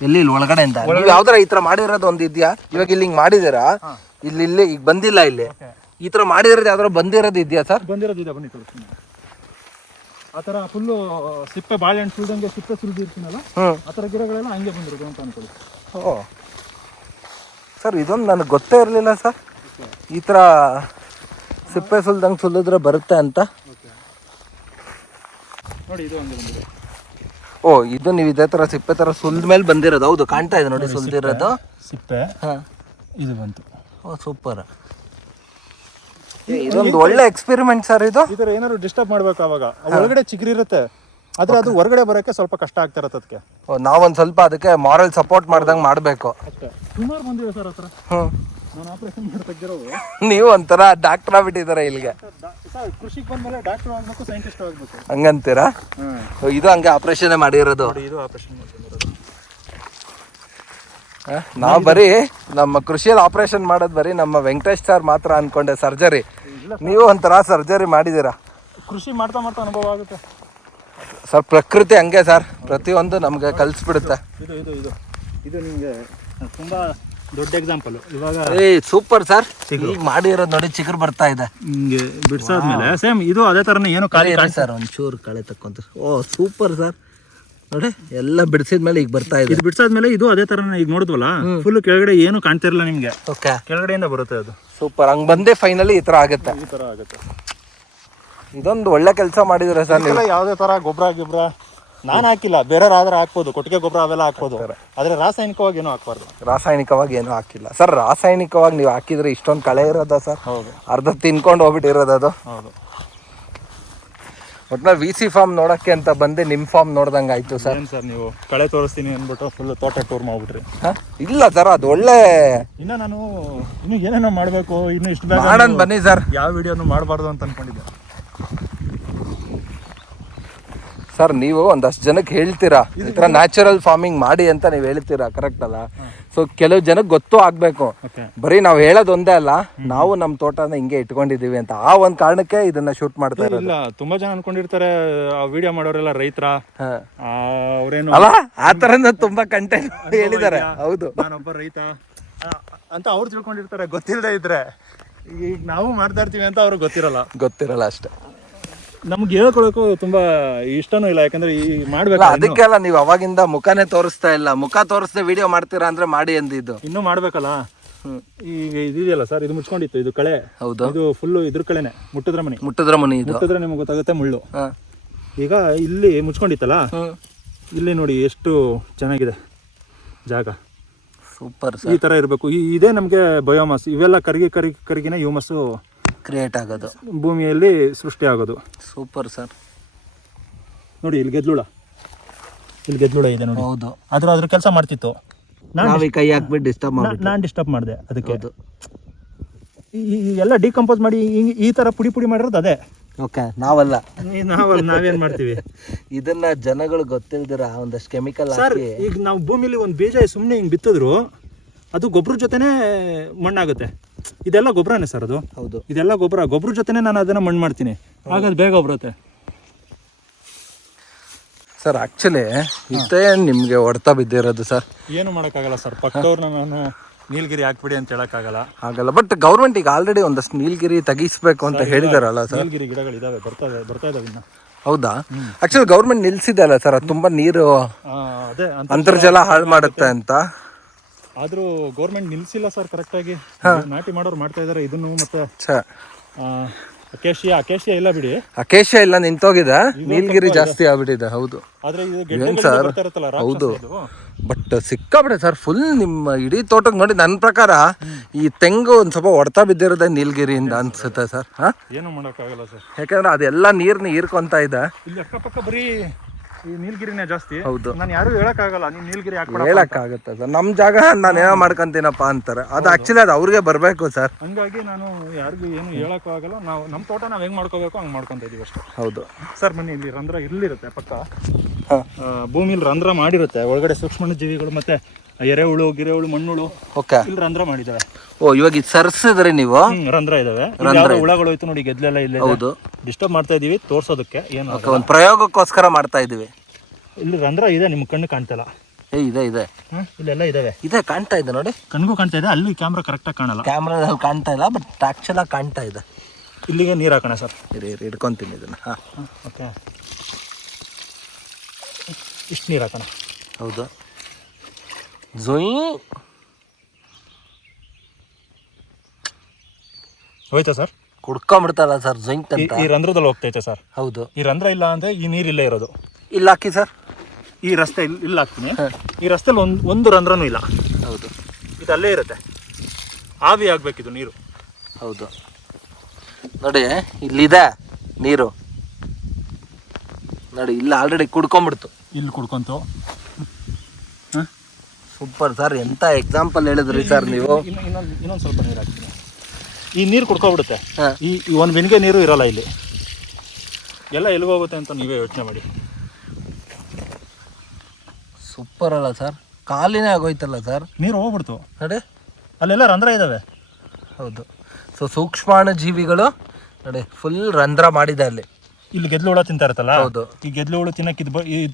ಎಲ್ಲಿ ಇಲ್ಲಿ ಒಳಗಡೆ ಅಂತ? ನೀವು ಯಾವ್ದಾರ ಈ ತರ ಮಾಡಿರೋದು ಒಂದು ಇದೆಯಾ? ಇವಾಗ ಇಲ್ಲಿ ಹಿಂಗ್ ಮಾಡಿದಿರಾ ಇಲ್ಲಿ ಇಲ್ಲಿ ಈಗ ಬಂದಿಲ್ಲ ಇಲ್ಲಿ. ಈ ತರ ಮಾಡಿರೋದು ಯಾವ್ದಾರ ಬಂದಿರೋದು ಇದೆಯಾ ಸರ್? ಬಂದಿರೋದಿದೆ ಬನ್ನಿ ತೋರಿಸ್ತೀನಿ. ಆ ಥರ ಫುಲ್ಲು ಸಿಪ್ಪೆ ಬಾಳೆಹಣ್ಣು ಸುಲ್ದಂಗೆ ಸಿಪ್ಪೆ ಸುಲಿದಿರ್ತೀನಲ್ಲ ಆತರ ಆ ಥರ ಗಿಡಗಳೆಲ್ಲ ಹಂಗೆ ಬಂದಿರೋದು ಅಂತ ಅನ್ಕೊಳ್ಳಿ. ಓ. ಸರ್ ಇದೊಂದು ನನಗೆ ಗೊತ್ತೇ ಇರಲಿಲ್ಲ ಸರ್. ಈ ಥರ ಸಿಪ್ಪೆ ಸುಲ್ದಂಗೆ ಸುಲಿದ್ರೆ ಬರುತ್ತೆ ಅಂತ. ನೋಡಿ ಇದು ಒಂದು ಬಂದಿದೆ. ಓ ಇದು ನೀವು ಇದೇ ತರ ಸಿಪ್ಪೆ ತರ ಸುಲ್ದ ಮೇಲೆ ಬಂದಿರೋದು. ಹೌದು ಕಾಣ್ತಾ ಇದೆ ನೋಡಿ ಸುಲ್ದಿರೋದು. ಸಿಪ್ಪೆ. ಹಾಂ. ಇದು ಬಂತು. Oh super. ಇದೊಂದು ಒಳ್ಳೆ ಎಕ್ಸ್ಪೆರಿಮೆಂಟ್ ಸರ್ ಇದು. ಈ ಥರ ಏನಾದ್ರು ಡಿಸ್ಟರ್ಬ್ ಮಾಡ್ಬೇಕು ಅವಾಗ. ಒಳಗಡೆ ಚಿಗ್ರಿ ಇರುತ್ತೆ ಆದ್ರೆ ಅದು ಹೊರಗಡೆ ಬರೋಕ್ಕೆ ಸ್ವಲ್ಪ ಕಷ್ಟ ಆಗ್ತಾ ಇರತ್ತೆ ಅದಕ್ಕೆ ನಾವೊಂದ್ ಸ್ವಲ್ಪ ಅದಕ್ಕೆ ಮಾರಲ್ ಸಪೋರ್ಟ್ ಮಾಡ್ದಂಗ್ ಮಾಡಬೇಕು. ಸುಮಾರು ಬಂದಿವೆ ಸರ್ ಹತ್ರ. ಹ್ಞೂ ನಾನು ಆಪರೇಷನ್ ಮಾಡಿ ತೆಗ್ದಿರೋವು ನೀವು ಒಂಥರ ಡಾಕ್ಟರ್ ಆಗ್ಬಿಟ್ಟಿದ್ದಾರೆ ಇಲ್ಲಿಗೆ. ಸರ್ ಕೃಷಿಗೆ ಬಂದ್ಮೇಲೆ ಡಾಕ್ಟರ್ ಆಗ್ಬೇಕು ಸೈಂಟಿಸ್ಟ್ ಆಗ್ಬೇಕು. ಹಂಗಂತೀರಾ? ಇದು ಹಂಗೆ ಆಪರೇಷನ್ ಮಾಡಿರೋದು. ಇದು ಆಪರೇಷನ್ ಮಾಡ್ಕೊಂಡಿರೋದು. ನಾವು ಬರೀ ನಮ್ಮ ಕೃಷಿಯಲ್ಲಿ ಆಪರೇಷನ್ ಮಾಡೋದು ಬರೀ ನಮ್ಮ ವೆಂಕಟೇಶ್ ಸರ್ ಮಾತ್ರ ಅನ್ಕೊಂಡೆ ಸರ್ಜರಿ ನೀವು ಒಂಥರ ಸರ್ಜರಿ ಮಾಡಿದ್ದೀರಾ ಕೃಷಿ ಮಾಡ್ತಾ ಮಾಡ್ತಾ ಅನುಭವ ಆಗುತ್ತೆ. ಸರ್ ಪ್ರಕೃತಿ ಹಂಗೆ ಸರ್ ಪ್ರತಿಯೊಂದು ನಮಗೆ ಕಲಿಸ್ಬಿಡುತ್ತೆ. ಇದು ಇದು ಇದು. ಇದು ನಿಮಗೆ ತುಂಬಾ ದೊಡ್ಡ ಎಕ್ಸಾಂಪಲ್ ಇವಾಗ ಏ ಸೂಪರ್ ಸರ್ ಈಗ ಮಾಡಿರೋದು ನೋಡಿ ಚಿಗುರು ಬರ್ತಾ ಇದೆ. ಹಿಂಗೆ ಬಿಡ್ಸಾದ್ಮೇಲೆ ಸೇಮ್ ಇದು ಅದೇ ತರನೇ ಏನು ಖಾಲಿ ಸರ್ ಒಂಚೂರು ಕಳೆ ತಕ್ಕೊಂತ ಓ ಸೂಪರ್ ಸರ್ ನೋಡಿ ಎಲ್ಲ ಬಿಡಿಸಿದ್ಮೇಲೆ ಈಗ ಬರ್ತಾ ಇದೆ. ಇದು ಬಿಡ್ಸಾದ್ಮೇಲೆ ಇದು ಅದೇ ತರನೇ ಈಗ ನೋಡಿದ್ವಲ್ಲ? ಫುಲ್ ಕೆಳಗಡೆ ಏನು ಕಾಣ್ತಿರಲ್ಲ ನಿಮ್ಗೆ. ಓಕೆ. ಕೆಳಗಡೆಯಿಂದ ಬರುತ್ತೆ ಅದು. ಸೂಪರ್. ಹಂಗ್ ಬಂದೇ ಫೈನಲಿ ಈ ತರ ಆಗುತ್ತೆ. ಈ ತರ ಆಗುತ್ತೆ. ಇದೊಂದು ಒಳ್ಳೆ ಕೆಲಸ ಮಾಡಿದ್ರೆ ಸರ್ ನೀವು. ಯಾವುದೇ ತರ ಗೊಬ್ಬರ ಗಿಬ್ರ ನಾನು ಹಾಕಿಲ್ಲ ಬೇರೆಯವ್ರು ಆದ್ರೆ ಹಾಕ್ಬೋದು ಕೊಟ್ಟಿಗೆ ಗೊಬ್ಬರ ಅವೆಲ್ಲ ಹಾಕ್ಬೋದು. ಆದ್ರೆ ರಾಸಾಯನಿಕವಾಗಿ ಏನು ಹಾಕ್ಬಾರ್ದು. ರಾಸಾಯನಿಕವಾಗಿ ಏನೂ ಹಾಕಿಲ್ಲ. ಸರ್ ರಾಸಾಯನಿಕವಾಗಿ ನೀವು ಹಾಕಿದ್ರೆ ಇಷ್ಟೊಂದು ಕಳೆ ಇರೋದ ಸರ್? ಹೌದು. ಅರ್ಧ ತಿನ್ಕೊಂಡು ಹೋಗ್ಬಿಟ್ಟಿರೋದು ಅದು. ಹೌದು. ಒಟ್ನಲ್ಲಿ ವಿ ಸಿ ಫಾರ್ಮ್ ನೋಡಕ್ಕೆ ಅಂತ ಬಂದೆ ನಿಮ್ಮ ಫಾರ್ಮ್ ನೋಡ್ದಂಗೆ ಆಯ್ತು ಸರ್. ಏನು ಸರ್ ನೀವು? ಕಳೆ ತೋರಿಸ್ತೀನಿ ಅಂದ್ಬಿಟ್ಟು ಫುಲ್ ತೋಟ ಟೂರ್ ಮಾಡ್ಬಿಟ್ರಿ. ಹ? ಇಲ್ಲ ಸರ್ ಅದು ಒಳ್ಳೆ ಇನ್ನ ನಾನು ಇನ್ನು ಏನೇನೋ ಮಾಡ್ಬೇಕು ಇನ್ನು ಇಷ್ಟು ಮಾಡೋಣ ಬನ್ನಿ ಸರ್. ಯಾವ ವಿಡಿಯೋನು ಮಾಡಬಾರ್ದು ಅಂತ ಅನ್ಕೊಂಡಿದ್ದೆ. ಸರ್ ನೀವು ಒಂದಷ್ಟು ಜನಕ್ಕೆ ಹೇಳ್ತೀರಾ? ಈ ಥರ ನ್ಯಾಚುರಲ್ ಫಾರ್ಮಿಂಗ್ ಮಾಡಿ ಅಂತ ನೀವು ಹೇಳ್ತೀರಾ? ಕರೆಕ್ಟ್ ಅಲ್ಲ? ಸೊ ಕೆಲವು ಜನಕ್ಕೆ ಗೊತ್ತು ಆಗಬೇಕು. ಬರೀ ನಾವು ಹೇಳೋದೊಂದೇ ಅಲ್ಲ ನಾವು ನಮ್ಮ ತೋಟನ ಹಿಂಗೆ ಇಟ್ಕೊಂಡಿದೀವಿ ಅಂತ. ಆ ಒಂದ್ ಕಾರಣಕ್ಕೆ ಇದನ್ನ ಶೂಟ್ ಮಾಡ್ತಾ ಇರೋದು. ಇಲ್ಲ ತುಂಬಾ ಜನ ಅನ್ಕೊಂಡಿರ್ತಾರೆ ವಿಡಿಯೋ ಮಾಡೋರೆಲ್ಲ ರೈತರ. ಅವ್ರೇನು ಅಲ್ಲ ಆ ಥರನ ತುಂಬಾ ಕಂಟೆಂಟ್ ಹೇಳಿದ್ದಾರೆ. ಹೌದು. ನಾನೊಬ್ಬ ರೈತ. ಅಂತ ಅವ್ರು ತಿಳ್ಕೊಂಡಿರ್ತಾರೆ ಗೊತ್ತಿಲ್ಲದೆ ಇದ್ರೆ. ಈಗ ನಾವು ಮಾಡ್ತಾ ಇರ್ತೀವಿ ಅಂತ ಅವ್ರಿಗೆ ಗೊತ್ತಿರಲ್ಲ. ಗೊತ್ತಿರಲ್ಲ ಅಷ್ಟೇ. ನಮ್ಗೆ ಹೇಳ್ಕೊಳಕ್ಕೂ ತುಂಬಾ ಇಷ್ಟನೂ ಇಲ್ಲ ಯಾಕಂದ್ರೆ ಈ ಮಾಡ್ಬೇಕು ಅದಕ್ಕೆಲ್ಲ ನೀವು ಅವಾಗಿಂದ ಮುಖನೇ ತೋರಿಸ್ತಾ ಇಲ್ಲ. ಮುಖ ತೋರಿಸ್ದೆ ವಿಡಿಯೋ ಮಾಡ್ತೀರಾ ಅಂದ್ರೆ ಮಾಡಿ ಅಂದಿದ್ದು ಇನ್ನೂ ಮಾಡ್ಬೇಕಲ್ಲ? ಈಗ ಇದೆಯಲ್ಲ ಸರ್ ಇದು ಮುಚ್ಕೊಂಡಿತ್ತು ಇದು ಕಳೆ. ಹೌದು. ಇದು ಫುಲ್ ಇದ್ರ ಕಳೆನೆ ಮುಟ್ಟದ್ರ ಮನಿ. ಮುಟ್ಟದ್ರ ಮನಿ ಮುಟ್ಟದ್ರೆ ನಿಮ್ಗೆ ಗೊತ್ತಾಗುತ್ತೆ ಮುಳ್ಳು. ಈಗ ಇಲ್ಲಿ ಮುಚ್ಕೊಂಡಿತ್ತಲ್ಲ? ಇಲ್ಲಿ ನೋಡಿ ಎಷ್ಟು ಚೆನ್ನಾಗಿದೆ ಜಾಗ. ಸೂಪರ್ ಈ ತರ ಇರಬೇಕು. ಇದೇ ನಮಗೆ ಬಯೋಮಾಸ್ ಇವೆಲ್ಲ ಕರಗಿ ಕರಿ ಕರಿಗಿನ ಹ್ಯೂಮಸ್ಸು ಕ್ರಿಯೇಟ್ ಆಗೋದು. ಭೂಮಿಯಲ್ಲಿ ಸೃಷ್ಟಿ ಆಗೋದು. ಸೂಪರ್ ಸರ್ ನೋಡಿ ಇಲ್ಲಿ ಗೆದ್ಲುಳ. ಇಲ್ಲಿ ಗೆದ್ಲುಳ ಇದೆ ನೋಡಿ. ಹೌದು. ಅದ್ರ ಅದ್ರ ಕೆಲಸ ಮಾಡ್ತಿತ್ತು. ನಾನು ಕೈ ಹಾಕ್ಬಿಟ್ಟು ಡಿಸ್ಟರ್ಬ್ ಮಾಡಿ ನಾನು ಡಿಸ್ಟರ್ಬ್ ಮಾಡಿದೆ ಅದಕ್ಕೆ. ಅದು ಈ- ಎಲ್ಲ ಡಿಕಂಪೋಸ್ ಮಾಡಿ ಈ- ಈ ತರ ಪುಡಿ ಪುಡಿ ಮಾಡಿರೋದು ಅದೇ. ಓಕೆ ನಾವಲ್ಲ. ನಾವಲ್ಲ ನಾವೇನ್ ಮಾಡ್ತೀವಿ? ಇದನ್ನ ಜನಗಳು ಗೊತ್ತಿಲ್ದಿರ ಒಂದಷ್ಟು ಕೆಮಿಕಲ್ ಸರ್ ಹಾಕಿ. ಈಗ ನಾವು ಭೂಮಿಲಿ ಒಂದು ಬೀಜ ಸುಮ್ಮನೆ ಹಿಂಗೆ ಬಿತ್ತಿದ್ರು ಅದು ಗೊಬ್ಬರ ಜೊತೆನೇ ಮಣ್ಣಾಗುತ್ತೆ. ಇದೆಲ್ಲ ಗೊಬ್ಬರನೇ ಸರ್ ಅದು? ಹೌದು. ಇದೆಲ್ಲ ಗೊಬ್ಬರ ಗೊಬ್ಬರ ಜೊತೆನೇ ನಾನು ಅದನ್ನ ಮಣ್ಣು ಮಾಡ್ತೀನಿ. ಆಗ ಅದು ಬೇಗ ಬರುತ್ತೆ ಸರ್ ಆಕ್ಚುಲಿ ಇದೇ ನಿಮ್ಗೆ ಹೊಡ್ತಾ ಬಿದ್ದಿರೋದು ಸರ್. ಏನು ಮಾಡೋಕ್ಕಾಗಲ್ಲ ಸರ್ ಪಕ್ಕದವ್ರನ್ನ ನಾನು ನೀಲಗಿರಿ ಹಾಕ್ಬಿಡಿ ಅಂತ ಹೇಳೋಕ್ಕಾಗಲ್ಲ. ಆಗಲ್ಲ ಬಟ್ ಗೌರ್ಮೆಂಟ್ ಈಗ ಆಲ್ರೆಡಿ ಒಂದಷ್ಟು ನೀಲಗಿರಿ ತೆಗಿಸ್ಬೇಕು ಅಂತ ಹೇಳಿದಾರಲ್ಲ ಸರ್. ನೀಲಗಿರಿ ಗಿಡಗಳು ಇದಾವೆ ಬರ್ತಾ ಇದೆ ಬರ್ತಾ ಇದಾವೆ ಇನ್ನು. ಹೌದಾ? ಆಕ್ಚುಲಿ ಗೌರ್ಮೆಂಟ್ ನಿಲ್ಸಿದೆ ಅಲ್ಲ ಸರ್ ಅದು ತುಂಬಾ ನೀರು ಅದೇ ಅಂತ ಅಂತರ್ಜಲ ಹಾಳು ಮಾಡುತ್ತೆ ಅಂತ. ಆದ್ರೂ ಗೌರ್ಮೆಂಟ್ ನಿಲ್ಸಿಲ್ಲ ಸರ್ ಕರೆಕ್ಟಾಗಿ ನಾಟಿ ಮಾಡೋರು ಮಾಡ್ತಾ ಇದಾರೆ ಇದನ್ನು ಮತ್ತೆ ಅಕೇಶಿಯಾ ಅಕೇಶಿಯಾ ಇಲ್ಲ ಬಿಡಿ. ಅಕೇಶಿಯಾ ಇಲ್ಲ ನಿಂತೋಗಿದೆ. ನೀಲಗಿರಿ ಜಾಸ್ತಿ ಆಗ್ಬಿಟ್ಟಿದೆ ಹೌದು. ಆದ್ರೆ ಇದು ಇರುತ್ತಲ್ಲ ಹೌದು. ಬಟ್ ಸಿಕ್ಕಾಬಿಡೆ ಸರ್ ಫುಲ್ ನಿಮ್ಮ ಇಡೀ ತೋಟಕ್ಕೆ ನೋಡಿ ನನ್ನ ಪ್ರಕಾರ ಈ ತೆಂಗು ಒಂದು ಸ್ವಲ್ಪ ಹೊಡ್ತಾ ಬಿದ್ದಿರೋದೇ ನೀಲಗಿರಿಯಿಂದ ಅನ್ಸುತ್ತೆ ಸರ್ ಹಾ? ಏನು ಮಾಡೋಕ್ಕಾಗಲ್ಲ ಸರ್ ಯಾಕಂದ್ರೆ ಅದೆಲ್ಲ ನೀರ್ನ ಹೀರ್ಕೊಂತ ಇದೆ. ಇಲ್ಲಿ ಅಕ್ಕಪಕ್ಕ ಬರೀ ಈ ನೀಲಗಿರಿನೇ ಜಾಸ್ತಿ. ಹೌದು. ನಾನು ಯಾರು ಹೇಳಕ್ಕಾಗಲ್ಲ ನೀನ್ ನೀಲಗಿರಿ ಹಾಕ್ಬೇಡ ಹೇಳಕ್ಕಾಗತ್ತೆ ಸರ್. ನಮ್ಮ ಜಾಗ ನಾನು ಏನೋ ಮಾಡ್ಕೊಂತೀನಪ್ಪ ಅಂತಾರೆ. ಅದು ಆಕ್ಚುಲಿ ಅದು ಅವ್ರಿಗೆ ಬರಬೇಕು ಸರ್. ಹಂಗಾಗಿ ನಾನು ಯಾರಿಗೂ ಏನು ಹೇಳಕ್ಕೂ ಆಗಲ್ಲ ನಾವು ನಮ್ಮ ತೋಟ ನಾವು ಹೆಂಗೆ ಮಾಡ್ಕೋಬೇಕು ಹಂಗ್ ಮಾಡ್ಕೊಂತ ಇದೀವಿ ಅಷ್ಟೇ. ಹೌದು. ಸರ್ ಬನ್ನಿ ಇಲ್ಲಿ ರಂಧ್ರ ಇಲ್ಲಿರುತ್ತೆ ಪಕ್ಕ. ಭೂಮಿಲಿ ರಂಧ್ರ ಮಾಡಿರುತ್ತೆ. ಒಳಗಡೆ ಸೂಕ್ಷ್ಮ ಜೀವಿಗಳು ಮತ್ತೆ ಎರೆಹುಳು ಗಿರೆಹುಳು ಮಣ್ಣುಳು ಓಕೆ. ಇಲ್ಲಿ ರಂಧ್ರ ಮಾಡಿದ್ದಾವೆ ಓ ಇವಾಗ ಇದು ಸರ್ಸಿದ್ರಿ ನೀವು? ಹ್ಮ್ ರಂಧ್ರ ಇದಾವೆ. ಇಲ್ಲಿ ಯಾವ್ದೋ ಹುಳಗಳು ಹೋಯ್ತು ನೋಡಿ ಗೆದ್ಲೆಲ್ಲ ಇಲ್ಲೇ ಹೌದು. ಡಿಸ್ಟರ್ಬ್ ಮಾಡ್ತಾ ಇದೀವಿ ತೋರ್ಸೋದಕ್ಕೆ ಏನು ಓಕೆ ಒಂದು ಪ್ರಯೋಗಕ್ಕೋಸ್ಕರ ಮಾಡ್ತಾ ಇದೀವಿ. ಇಲ್ಲಿ ರಂಧ್ರ ಇದೆ ನಿಮ್ ಕಣ್ಣು ಕಾಣ್ತಲ್ಲ ಏ ಇದೆ ಇದೆ. ಹ್ಮ್ ಇಲ್ಲೆಲ್ಲ ಇದಾವೆ. ಇದೆ ಕಾಣ್ತಾ ಇದೆ ನೋಡಿ. ಕಣ್ಗೂ ಕಾಣ್ತಾ ಇದೆ ಅಲ್ಲಿ ಕ್ಯಾಮ್ರಾ ಕರೆಕ್ಟಾಗಿ ಕಾಣಲ್ಲ. ಕ್ಯಾಮ್ರಾದಲ್ಲಿ ಕಾಣ್ತಾ ಇಲ್ಲ ಬಟ್ ಆಕ್ಚುಲಾಗಿ ಕಾಣ್ತಾ ಇದೆ. ಇಲ್ಲಿಗೆ ನೀರು ಹಾಕೋಣ ಸರ್. ಇರಿ ಇರಿ ಹಿಡ್ಕೊಂತೀನಿ ಇದನ್ನ. ಹಾಂ ಓಕೆ. ಇಷ್ಟು ನೀರು ಹಾಕೋಣ. ಹೌದು. ಜೊಯ್ ಹೋಯ್ತಾ ಸರ್? ಕುಡ್ಕೊಂಬಿಡ್ತಲ್ಲ ಸರ್ ಜೊಯಿಂಕ್ ಈ- ಅಂತ ಈ ರಂಧ್ರದಲ್ಲಿ ಹೋಗ್ತೈತೆ ಸರ್. ಹೌದು. ಈ ರಂಧ್ರ ಇಲ್ಲ ಅಂದ್ರೆ ಈ ನೀರು ಇಲ್ಲೇ ಇರೋದು. ಇಲ್ಲ ಹಾಕಿ ಸರ್. ಈ ರಸ್ತೆ ಇಲ್ಲಿ ಇಲ್ಲಿ ಹಾಕ್ತೀನಿ. ಈ ರಸ್ತೆಲಿ ಒಂದು ಒಂದು ರಂಧ್ರನೂ ಇಲ್ಲ. ಹೌದು. ಇದು ಅಲ್ಲೇ ಇರುತ್ತೆ. ಆವಿ ಆಗ್ಬೇಕಿದು ನೀರು. ಹೌದು. ನೋಡಿ ಇಲ್ಲಿದೆ ನೀರು. ನೋಡಿ ಇಲ್ಲ ಆಲ್ರೆಡಿ ಕುಡ್ಕೊಂಬಿಡ್ತು ಇಲ್ಲಿ ಕುಡ್ಕೊಂತು. ಸೂಪರ್ ಸರ್ ಎಂತ ಎಕ್ಸಾಂಪಲ್ ಹೇಳಿದ್ರಿ ಸರ್ ನೀವು? ಇನ್ನು ಇನ್ನೊಂದು ಇನ್ನೊಂದು ಸ್ವಲ್ಪ ನೀರು ಹಾಕ್ತೀನಿ. ಈ ನೀರು ಕುಡ್ಕೊಬಿಡುತ್ತೆ. ಹಾ. ಈ ಈ ಒಂದು ಬಿನ್ಗೆ ನೀರು ಇರಲ್ಲ ಇಲ್ಲಿ. ಎಲ್ಲ ಎಲ್ಲಿಗೆ ಹೋಗುತ್ತೆ ಅಂತ ನೀವೇ ಯೋಚನೆ ಮಾಡಿ. ಸೂಪರ್ ಅಲ್ಲ ಸರ್ ಕಾಲಿನೇ ಆಗೋಯ್ತಲ್ಲ ಸರ್ ನೀರು ಹೋಗ್ಬಿಡ್ತು. ನಡೆ. ಅಲ್ಲೆಲ್ಲ ರಂಧ್ರ ಇದ್ದಾವೆ ಹೌದು. ಸೊ ಸೂಕ್ಷ್ಮಾಣು ಜೀವಿಗಳು ನಡೆ ಫುಲ್ ರಂಧ್ರ ಮಾಡಿದೆ ಅಲ್ಲಿ. ಇಲ್ಲಿ ಗೆದ್ಲು ಹುಳ ತಿಂತಾ ಇರುತ್ತಲ್ಲ? ಹೌದು. ಈ ಗೆದ್ಲು ಹುಳು ತಿನ್ನಕ್ಕೆ ಇದು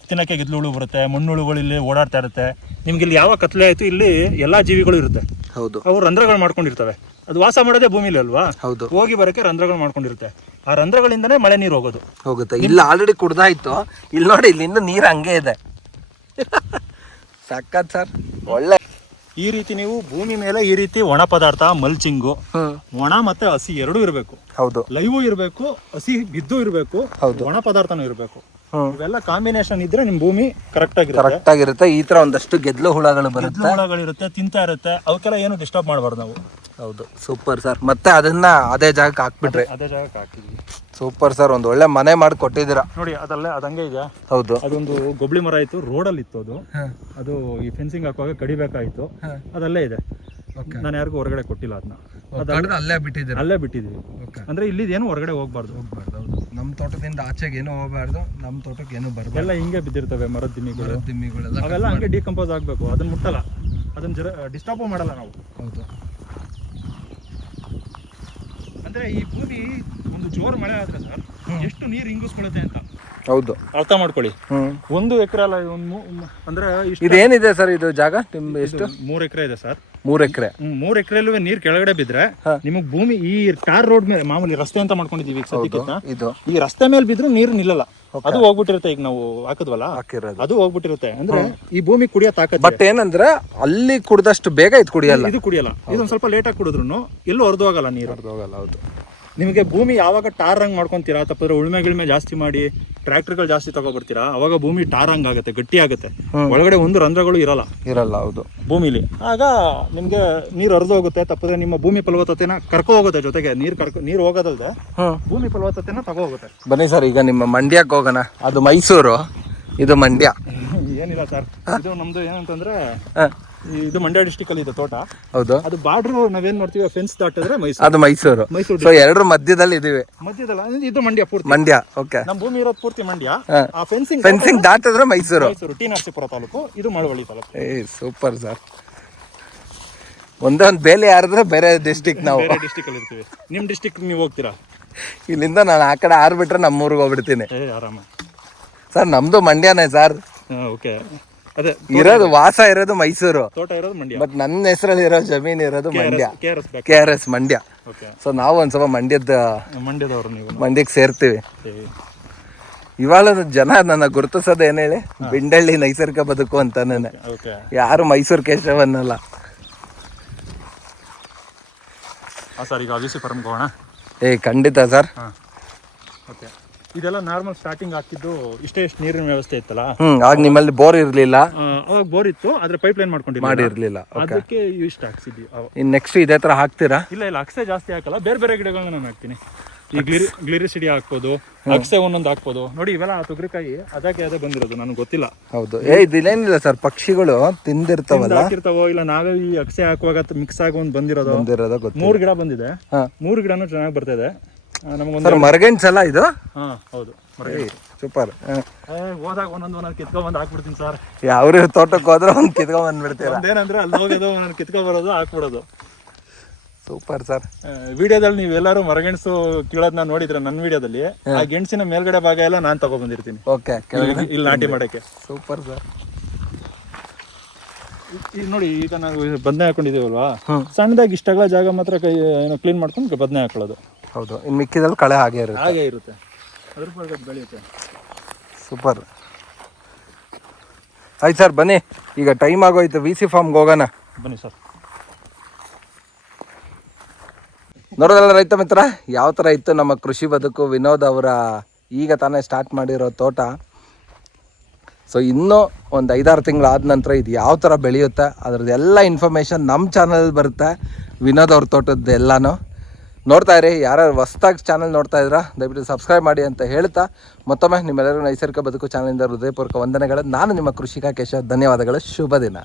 ತಿನ್ನಕ್ಕೆ ಗೆದ್ಲು ಹುಳು ಬರುತ್ತೆ ಮಣ್ಣುಳುಗಳು ಇಲ್ಲಿ ಓಡಾಡ್ತಾ ಇರುತ್ತೆ. ನಿಮ್ಗೆ ಇಲ್ಲಿ ಯಾವ ಕತ್ಲೆ ಆಯ್ತು? ಇಲ್ಲಿ ಎಲ್ಲಾ ಜೀವಿಗಳು ಇರುತ್ತೆ. ಹೌದು. ಅವು ರಂಧ್ರಗಳು ಮಾಡ್ಕೊಂಡಿರ್ತವೆ. ಅದು ವಾಸ ಮಾಡೋದೇ ಭೂಮಿಲಿ ಅಲ್ವಾ? ಹೌದು. ಹೋಗಿ ಬರಕ್ಕೆ ರಂಧ್ರಗಳು ಮಾಡ್ಕೊಂಡಿರುತ್ತೆ. ಆ ರಂಧ್ರಗಳಿಂದನೇ ಮಳೆ ನೀರು ಹೋಗೋದು. ಹೋಗುತ್ತೆ. ಇಲ್ಲಿ ಆಲ್ರೆಡಿ ಕುಡ್ದಾಯ್ತು. ಇಲ್ಲಿ ನೋಡಿ ಇಲ್ಲಿಂದ ನೀರು ಹಂಗೆ ಇದೆ. ಸಕ್ಕತ್ ಸರ್. ಒಳ್ಳೆ ಈ ರೀತಿ ನೀವು ಭೂಮಿ ಮೇಲೆ ಈ ರೀತಿ ಒಣ ಪದಾರ್ಥ ಮಲ್ಚಿಂಗು ಒಣ ಮತ್ತೆ ಹಸಿ ಎರಡೂ ಇರಬೇಕು. ಹೌದು. ಲೈವ್ ಇರಬೇಕು ಹಸಿ ಬಿದ್ದು ಇರಬೇಕು ಹೌದು. ಒಣ ಪದಾರ್ಥನೂ ಇರಬೇಕು. ಇವೆಲ್ಲ ಕಾಂಬಿನೇಷನ್ ಇದ್ರೆ ನಿಮ್ ಭೂಮಿ ಕರೆಕ್ಟ್ ಆಗಿರುತ್ತೆ. ಕರೆಕ್ಟ್ ಆಗಿರುತ್ತೆ. ಈ ತರ ಒಂದಷ್ಟು ಗೆದ್ಲು ಹುಳಗಳು ಬರುತ್ತೆ. ಬರುತ್ತೆ ಹುಳಗಳಿರುತ್ತೆ ತಿಂತಾ ಇರುತ್ತೆ. ಅವಕ್ಕೆಲ್ಲ ಏನು ಡಿಸ್ಟರ್ಬ್ ಮಾಡಬಾರ್ದು ನಾವು. ಹೌದು. Super sir. ಮತ್ತೆ ಅದನ್ನ ಅದೇ ಜಾಗಕ್ಕೆ ಹಾಕ್ಬಿಟ್ರೆ. ಅದೇ ಜಾಗಕ್ಕೆ ಹಾಕಿದ್ವಿ. ಸೂಪರ್ ಸರ್ ಒಂದು ಒಳ್ಳೆ ಮನೆ ಮಾಡಿ ಕೊಟ್ಟಿದ್ದೀರಾ. ನೋಡಿ ಅದಲ್ಲೇ ಅದಂಗೆ ಇದೆಯಾ ಹೌದು. ಅದೊಂದು ಗೊಬ್ಳಿ ಮರ ಇತ್ತು ರೋಡಲ್ಲಿ ಇತ್ತು ಅದು. ಅದು ಈ ಫೆನ್ಸಿಂಗ್ ಹಾಕುವಾಗ ಕಡಿಬೇಕಾಯ್ತು. ಅದಲ್ಲೇ ಇದೆ. ನಾನು ಯಾರಿಗೂ ಹೊರಗಡೆ ಕೊಟ್ಟಿಲ್ಲ ಅದನ್ನ ಅಲ್ಲೇ ಬಿಟ್ಟಿದ್ದೀರಾ? ಅಲ್ಲೇ ಬಿಟ್ಟಿದ್ವಿ ಅಂದ್ರೆ ಇಲ್ಲಿ ಏನು ಹೊರಗಡೆ ಹೋಗ್ಬಾರ್ದು. ಹೋಗ್ಬಾರ್ದು ಹೌದು. ನಮ್ಮ ತೋಟದಿಂದ ಆಚೆಗೆ ಏನು ಹೋಗ್ಬಾರ್ದು ನಮ್ಮ ತೋಟಕ್ಕೆ ಏನು ಬರಬಾರ್ದು. ಎಲ್ಲ ಹಿಂಗೆ ಬಿದ್ದಿರ್ತವೆ ಮರದ ದಿಮ್ಮಿಗಳು. ದಿಮ್ಮಿಗಳೆಲ್ಲ ಅವೆಲ್ಲ ಹಂಗೆ ಡಿಕಂಪೋಸ್ ಆಗ್ಬೇಕು ಅದನ್ನ ಮುಟ್ಟಲ್ಲ. ಅದನ್ನ ಜರ ಡಿಸ್ಟರ್ಬ್ ಮಾಡಲ್ಲ ನಾವು. ಹೌದು. ಅಂದ್ರೆ ಈ ಭೂಮಿ ಒಂದು ಜೋರು ಮಳೆ ಆದ್ರೆ ಸರ್ ಎಷ್ಟು ನೀರು ಹಿಂಗಿಸ್ಕೊಳುತ್ತೆ ಅಂತ. ಹೌದು. ಅರ್ಥ ಮಾಡ್ಕೊಳ್ಳಿ. ಒಂದು ಎಕರೆ ಅಲ್ಲ ಒಂದು ಅಂದ್ರೆ ಇಷ್ಟು ಇದೇನಿದೆ ಸರ್ ಇದು ಜಾಗ? ನಿಮ್ದು ಎಷ್ಟು? ಮೂರ್ ಎಕರೆ ಇದೆ ಸರ್. ಮೂರ್ ಎಕರೆ. ಮೂರ್ ಎಕರೆಲ್ಲೂ ನೀರ್ ಕೆಳಗಡೆ ಬಿದ್ರೆ. ನಿಮಗ್ ಭೂಮಿ ಈ ಟಾರ್ ರೋಡ್ ಮೇಲೆ ಮಾಮೂಲಿ ರಸ್ತೆ ಅಂತ ಮಾಡ್ಕೊಂಡಿದೀವಿ ಈಗ ಇದು. ಈ ರಸ್ತೆ ಮೇಲೆ ಬಿದ್ರು ನೀರು ನಿಲ್ಲಲ್ಲ. ಅದು ಹೋಗ್ಬಿಟ್ಟಿರುತ್ತೆ ಈಗ ನಾವು ಹಾಕಿದ್ವಲ್ಲ? ಹಾಕಿರೋದು. ಅದು ಹೋಗ್ಬಿಟ್ಟಿರುತ್ತೆ. ಅಂದ್ರೆ ಈ ಭೂಮಿ ಕುಡಿಯೋ ತಾಕತ್ ಬಟ್ ಏನಂದ್ರೆ ಅಲ್ಲಿ ಕುಡ್ದಷ್ಟು ಬೇಗ ಇದು ಕುಡಿಯಲ್ಲ. ಇದು ಕುಡಿಯಲ್ಲ. ಇದೊಂದ್ ಸ್ವಲ್ಪ ಲೇಟ್ ಆಗಿ ಕುಡಿದ್ರು ಎಲ್ಲೂ ಹೋಗಲ್ಲ ನೀರು. ಹೋಗಲ್ಲ ಹೌದು. ನಿಮಗೆ ಭೂಮಿ ಯಾವಾಗ ಟಾರ್ ರಂಗ್ ಮಾಡ್ಕೊತೀರಾ? ತಪ್ಪಿದ್ರೆ ಉಳ್ಮೆ ಗಿಳ್ಮೆ ಜಾಸ್ತಿ ಮಾಡಿ ಟ್ರ್ಯಾಕ್ಟರ್ಗಳು ಜಾಸ್ತಿ ತಗೊಬರ್ತೀರಾ? ಅವಾಗ ಭೂಮಿ ಟಾರ್ ರಂಗ್ ಆಗುತ್ತೆ ಗಟ್ಟಿ ಆಗುತ್ತೆ. ಒಳಗಡೆ ಒಂದು ರಂಧ್ರಗಳು ಇರಲ್ಲ. ಇರಲ್ಲ ಹೌದು. ಭೂಮಿಲಿ. ಆಗ ನಿಮ್ಗೆ ನೀರು ಹರಿದು ಹೋಗುತ್ತೆ ತಪ್ಪಿದ್ರೆ ನಿಮ್ಮ ಭೂಮಿ ಫಲವತ್ತತೆನ ಕರ್ಕೊ ಹೋಗುತ್ತೆ ಜೊತೆಗೆ. ನೀರು ಕರ್ಕೊ ನೀರು ಹೋಗೋದಲ್ದೆ ಭೂಮಿ ಫಲವತ್ತತೆನ ತಗೋ ಹೋಗುತ್ತೆ. ಬನ್ನಿ ಸರ್ ಈಗ ನಿಮ್ಮ ಮಂಡ್ಯಕ್ಕೆ ಹೋಗೋಣ. ಅದು ಮೈಸೂರು ಇದು ಮಂಡ್ಯ. ಏನಿಲ್ಲ ಸರ್. ಇದು ನಮ್ದು ಏನಂತಂದ್ರೆ ಇದು ಮಂಡ್ಯ ಡಿಸ್ಟಿಕ್ ಅಲ್ಲಿ ಇದೆ ತೋಟ. ಹೌದು. ಅದು ಬಾರ್ಡರ್ ನಾವೇನ್ ಮಾಡ್ತೀವಿ ಫೆನ್ಸ್ ದಾಟಿದ್ರೆ ಮೈಸೂರು. ಅದು ಮೈಸೂರು. ಮೈಸೂರು ಸೊ ಎರಡರ ಮಧ್ಯದಲ್ಲಿ ಇದೀವಿ. ಮಧ್ಯದಲ್ಲ? ಇದು ಮಂಡ್ಯ ಪೂರ್ತಿ. ಮಂಡ್ಯ ಓಕೆ ನಮ್ಮ ಭೂಮಿ ಇರೋದು ಪೂರ್ತಿ ಮಂಡ್ಯ. ಆ ಫೆನ್ಸಿಂಗ್ ಫೆನ್ಸಿಂಗ್ ದಾಟಿದ್ರೆ ಮೈಸೂರು. ಮೈಸೂರು ಟಿ ನರಸೀಪುರ ತಾಲೂಕು ಇದು ಮಳವಳ್ಳಿ ತಾಲೂಕು. ಏ ಸೂಪರ್ ಸರ್ ಒಂದೊಂದು ಬೇಲೆ ಯಾರಿದ್ರೆ ಬೇರೆ ಡಿಸ್ಟಿಕ್ ನಾವು. ಡಿಸ್ಟಿಕ್ ಅಲ್ಲಿ ಇರ್ತೀವಿ. ನಿಮ್ ಡಿಸ್ಟಿಕ್ ನೀವು ಹೋಗ್ತೀರಾ? ಇಲ್ಲಿಂದ ನಾನು ಆ ಕಡೆ ಆರ್ಬಿಟ್ರೆ ನಮ್ಮೂರಿಗೆ ಹೋಗ್ಬಿಡ್ತೀನಿ. ಆರಾಮ. ಸರ್ ನಮ್ದು ಮಂಡ್ಯನೇ ಸರ್ ಓಕೆ ಅದೇ ಇರೋದು ವಾಸ ಇರೋದು ಮೈಸೂರು. ತೋಟ ಇರೋದು ಮಂಡ್ಯ. ಬಟ್ ನನ್ನ ಹೆಸರಲ್ಲಿ ಇರೋ ಜಮೀನ್ ಇರೋದು Mandya. K R S Mandya. So ನಾವು ಒಂದ್ ಸ್ವಲ್ಪ ಮಂಡ್ಯದ ಮಂಡ್ಯದವರು ನೀವು. ಮಂಡ್ಯಕ್ಕೆ ಸೇರ್ತೀವಿ. ಇವಾಗ ಜನ ನನ್ನ ಗುರುತಿಸೋದು ಏನ್ ಹೇಳಿ? ಬಿಂಡಳ್ಳಿ ನೈಸರ್ಗಿಕ ಬದುಕು ಅಂತಾನೆ ಓಕೆ ಯಾರು ಮೈಸೂರು ಕೇಶವನ್ನಲ್ಲ. ಸರ್ ಈಗ ವಿ ಸಿ ಏ ಖಂಡಿತ ಸರ್. ಓಕೆ. ಇದೆಲ್ಲ ನಾರ್ಮಲ್ ಸ್ಟಾರ್ಟಿಂಗ್ ಹಾಕಿದ್ದು ಇಷ್ಟೇ ಇಷ್ಟು ನೀರಿನ ವ್ಯವಸ್ಥೆ ಇತ್ತಲ್ಲ? ಹ್ಮ್ ಆಗ ನಿಮ್ಮಲ್ಲಿ ಬೋರ್ ಇರ್ಲಿಲ್ಲ. ಆ, ಅವಾಗ ಬೋರ್ ಇತ್ತು ಆದ್ರೆ ಪೈಪ್ ಲೈನ್ ಮಾಡ್ಕೊಂಡಿಲ್ಲ ಮಾಡಿರ್ಲಿಲ್ಲ ಅದಕ್ಕೆ ಇಷ್ಟ ಹಾಕ್ಸಿದ್ವಿ. ಅವ- ಇನ್ ನೆಕ್ಸ್ಟ್ ಇದೇ ತರ ಹಾಕ್ತೀರಾ? ಇಲ್ಲ ಇಲ್ಲ ಅಕ್ಸೆ ಜಾಸ್ತಿ ಹಾಕಲ್ಲ ಬೇರೆ ಬೇರೆ ಗಿಡಗಳನ್ನ ನಾನು ಹಾಕ್ತೀನಿ. ಈ ಗ್ಲಿರಿ ಗ್ಲಿರಿಸಿಡಿ ಹಾಕ್ಬೋದು ಅಕ್ಸೆ ಒಂದೊಂದು ಹಾಕ್ಬೋದು. ನೋಡಿ ಇವೆಲ್ಲ ಆ ತೊಗರಿಕಾಯಿ ಅದಕ್ಕೆ ಅದೇ ಬಂದಿರೋದು ನನಗೆ ಗೊತ್ತಿಲ್ಲ. ಹೌದು. ಏ ಇದೇನಿಲ್ಲ ಸರ್ ಪಕ್ಷಿಗಳು ತಿಂದಿರ್ತಾವಲ್ಲ? ಹಾಕಿರ್ತಾವೋ ಇಲ್ಲ ನಾವೇ ಈ ಅಕ್ಸೆ ಹಾಕುವಾಗ ಮಿಕ್ಸ್ ಆಗಿ ಒಂದು ಬಂದಿರೋದು? ಬಂದಿರೋದ ಗೊತ್ತು ಮೂರು ಗಿಡ ಬಂದಿದೆ. ಹಾ. ಮೂರು ಗಿಡನೂ ಚೆನ್ನಾಗಿ ಬರ್ತಾ ಇದೆ. ನಮಗೊಂದು ಸರ್ ಮರಗೆಣ್ಸ್ ಅಲ್ಲ ಇದು? ಹಾ ಹೌದು ಸೂಪರ್. ಹೋದಾಗ ಒಂದೊಂದು ಒಂದೊಂದು ಕಿತ್ಕೊಂಡ್ ಬಂದು ಹಾಕ್ಬಿಡ್ತೀನಿ ಸರ್. ಯಾವ್ರ ತೋಟಕ್ಕೆ ಹೋದ್ರೆ ಒಂದು ಕಿತ್ಕೊಂಡ್ ಬಂದ್ಬಿಡ್ತೀರಾ ಅದೇನಂದ್ರೆ ಅಲ್ಲಿ ಹೋಗೋದು ನಾನು ಕಿತ್ಕೊಂಡ್ ಬರೋದು ಹಾಕ್ಬಿಡೋದು. Super sir. ವಿಡಿಯೋದಲ್ಲಿ ನೀವೆಲ್ಲರೂ ಮರಗೆಣಸು ಕೀಳೋದನ್ನ ನೋಡಿದ್ರೆ ನನ್ನ ವಿಡಿಯೋದಲ್ಲಿ ಆ ಗೆಣಸಿನ ಮೇಲ್ಗಡೆ ಭಾಗ ಎಲ್ಲ ನಾನು ತಗೊಬಂದಿರ್ತೀನಿ. ಓಕೆ ಇಲ್ಲಿ ಇಲ್ಲಿ ನಾಟಿ ಮಾಡಕ್ಕೆ. Super sir. ಈಗ ನೋಡಿ ಈಗ ನಾವು ಬದನೆ ಹಾಕೊಂಡಿದ್ದೀವಲ್ವಾ. ಸಣ್ಣದಾಗಿ ಇಷ್ಟಾಗಲ ಜಾಗ ಮಾತ್ರ ಕೈ ಏನೋ ಕ್ಲೀನ್ ಮಾಡ್ಕೊಂಡು ಬದನೆ ಹಾಕೊಳ್ಳೋದು. ಹೌದು. ಇನ್ನು ಮಿಕ್ಕಿದಲ್ಲಿ ಕಳೆ ಹಾಗೆ ಇರುತ್ತೆ. ಹಾಗೆ ಇರುತ್ತೆ. ಅದ್ರ ಬಗ್ಗೆ ಬೆಳೆಯುತ್ತೆ. ಸೂಪರ್. ಆಯ್ತು ಸರ್ ಬನ್ನಿ. ಈಗ ಟೈಮ್ ಆಗೋಯ್ತು. ವಿ ಸಿ ಫಾರ್ಮ್ಗೆ ಹೋಗೋಣ. ಬನ್ನಿ ಸರ್. ನೋಡೋದಲ್ಲ ರೈತ ಮಿತ್ರ ಯಾವ ಥರ ಇತ್ತು ನಮ್ಮ ಕೃಷಿ ಬದುಕು? ವಿನೋದ್ ಅವರ ಈಗ ತಾನೇ ಸ್ಟಾರ್ಟ್ ಮಾಡಿರೋ ತೋಟ. ಸೊ ಇನ್ನೂ ಒಂದು ಐದಾರು ತಿಂಗಳು ಆದ ನಂತರ ಇದು ಯಾವ ಥರ ಬೆಳೆಯುತ್ತೆ ಅದ್ರದ್ದು ಎಲ್ಲ ಇನ್ಫಾರ್ಮೇಷನ್ ನಮ್ಮ ಚಾನಲ್ ಬರುತ್ತೆ. ವಿನೋದ್ ಅವ್ರ ತೋಟದ್ದು ಎಲ್ಲನೂ. ನೋಡ್ತಾ ಇರಿ, ಯಾರ್ಯಾರು ಹೊಸ್ದಾಗಿ ಚಾನಲ್ ನೋಡ್ತಾ ಇದ್ದೀರಾ ದಯವಿಟ್ಟು ಸಬ್ಸ್ಕ್ರೈಬ್ ಮಾಡಿ ಅಂತ ಹೇಳ್ತಾ. ಮತ್ತೊಮ್ಮೆ ನಿಮ್ಮೆಲ್ಲರಿಗೂ ನೈಸರ್ಗಿಕ ಬದುಕು ಚಾನಲಿಂದ ಹೃದಯಪೂರ್ವಕ ವಂದನೆಗಳು. ನಾನು ನಿಮ್ಮ ಕೃಷಿಕಾ ಕೇಶವ್. ಧನ್ಯವಾದಗಳು. ಶುಭ ದಿನ.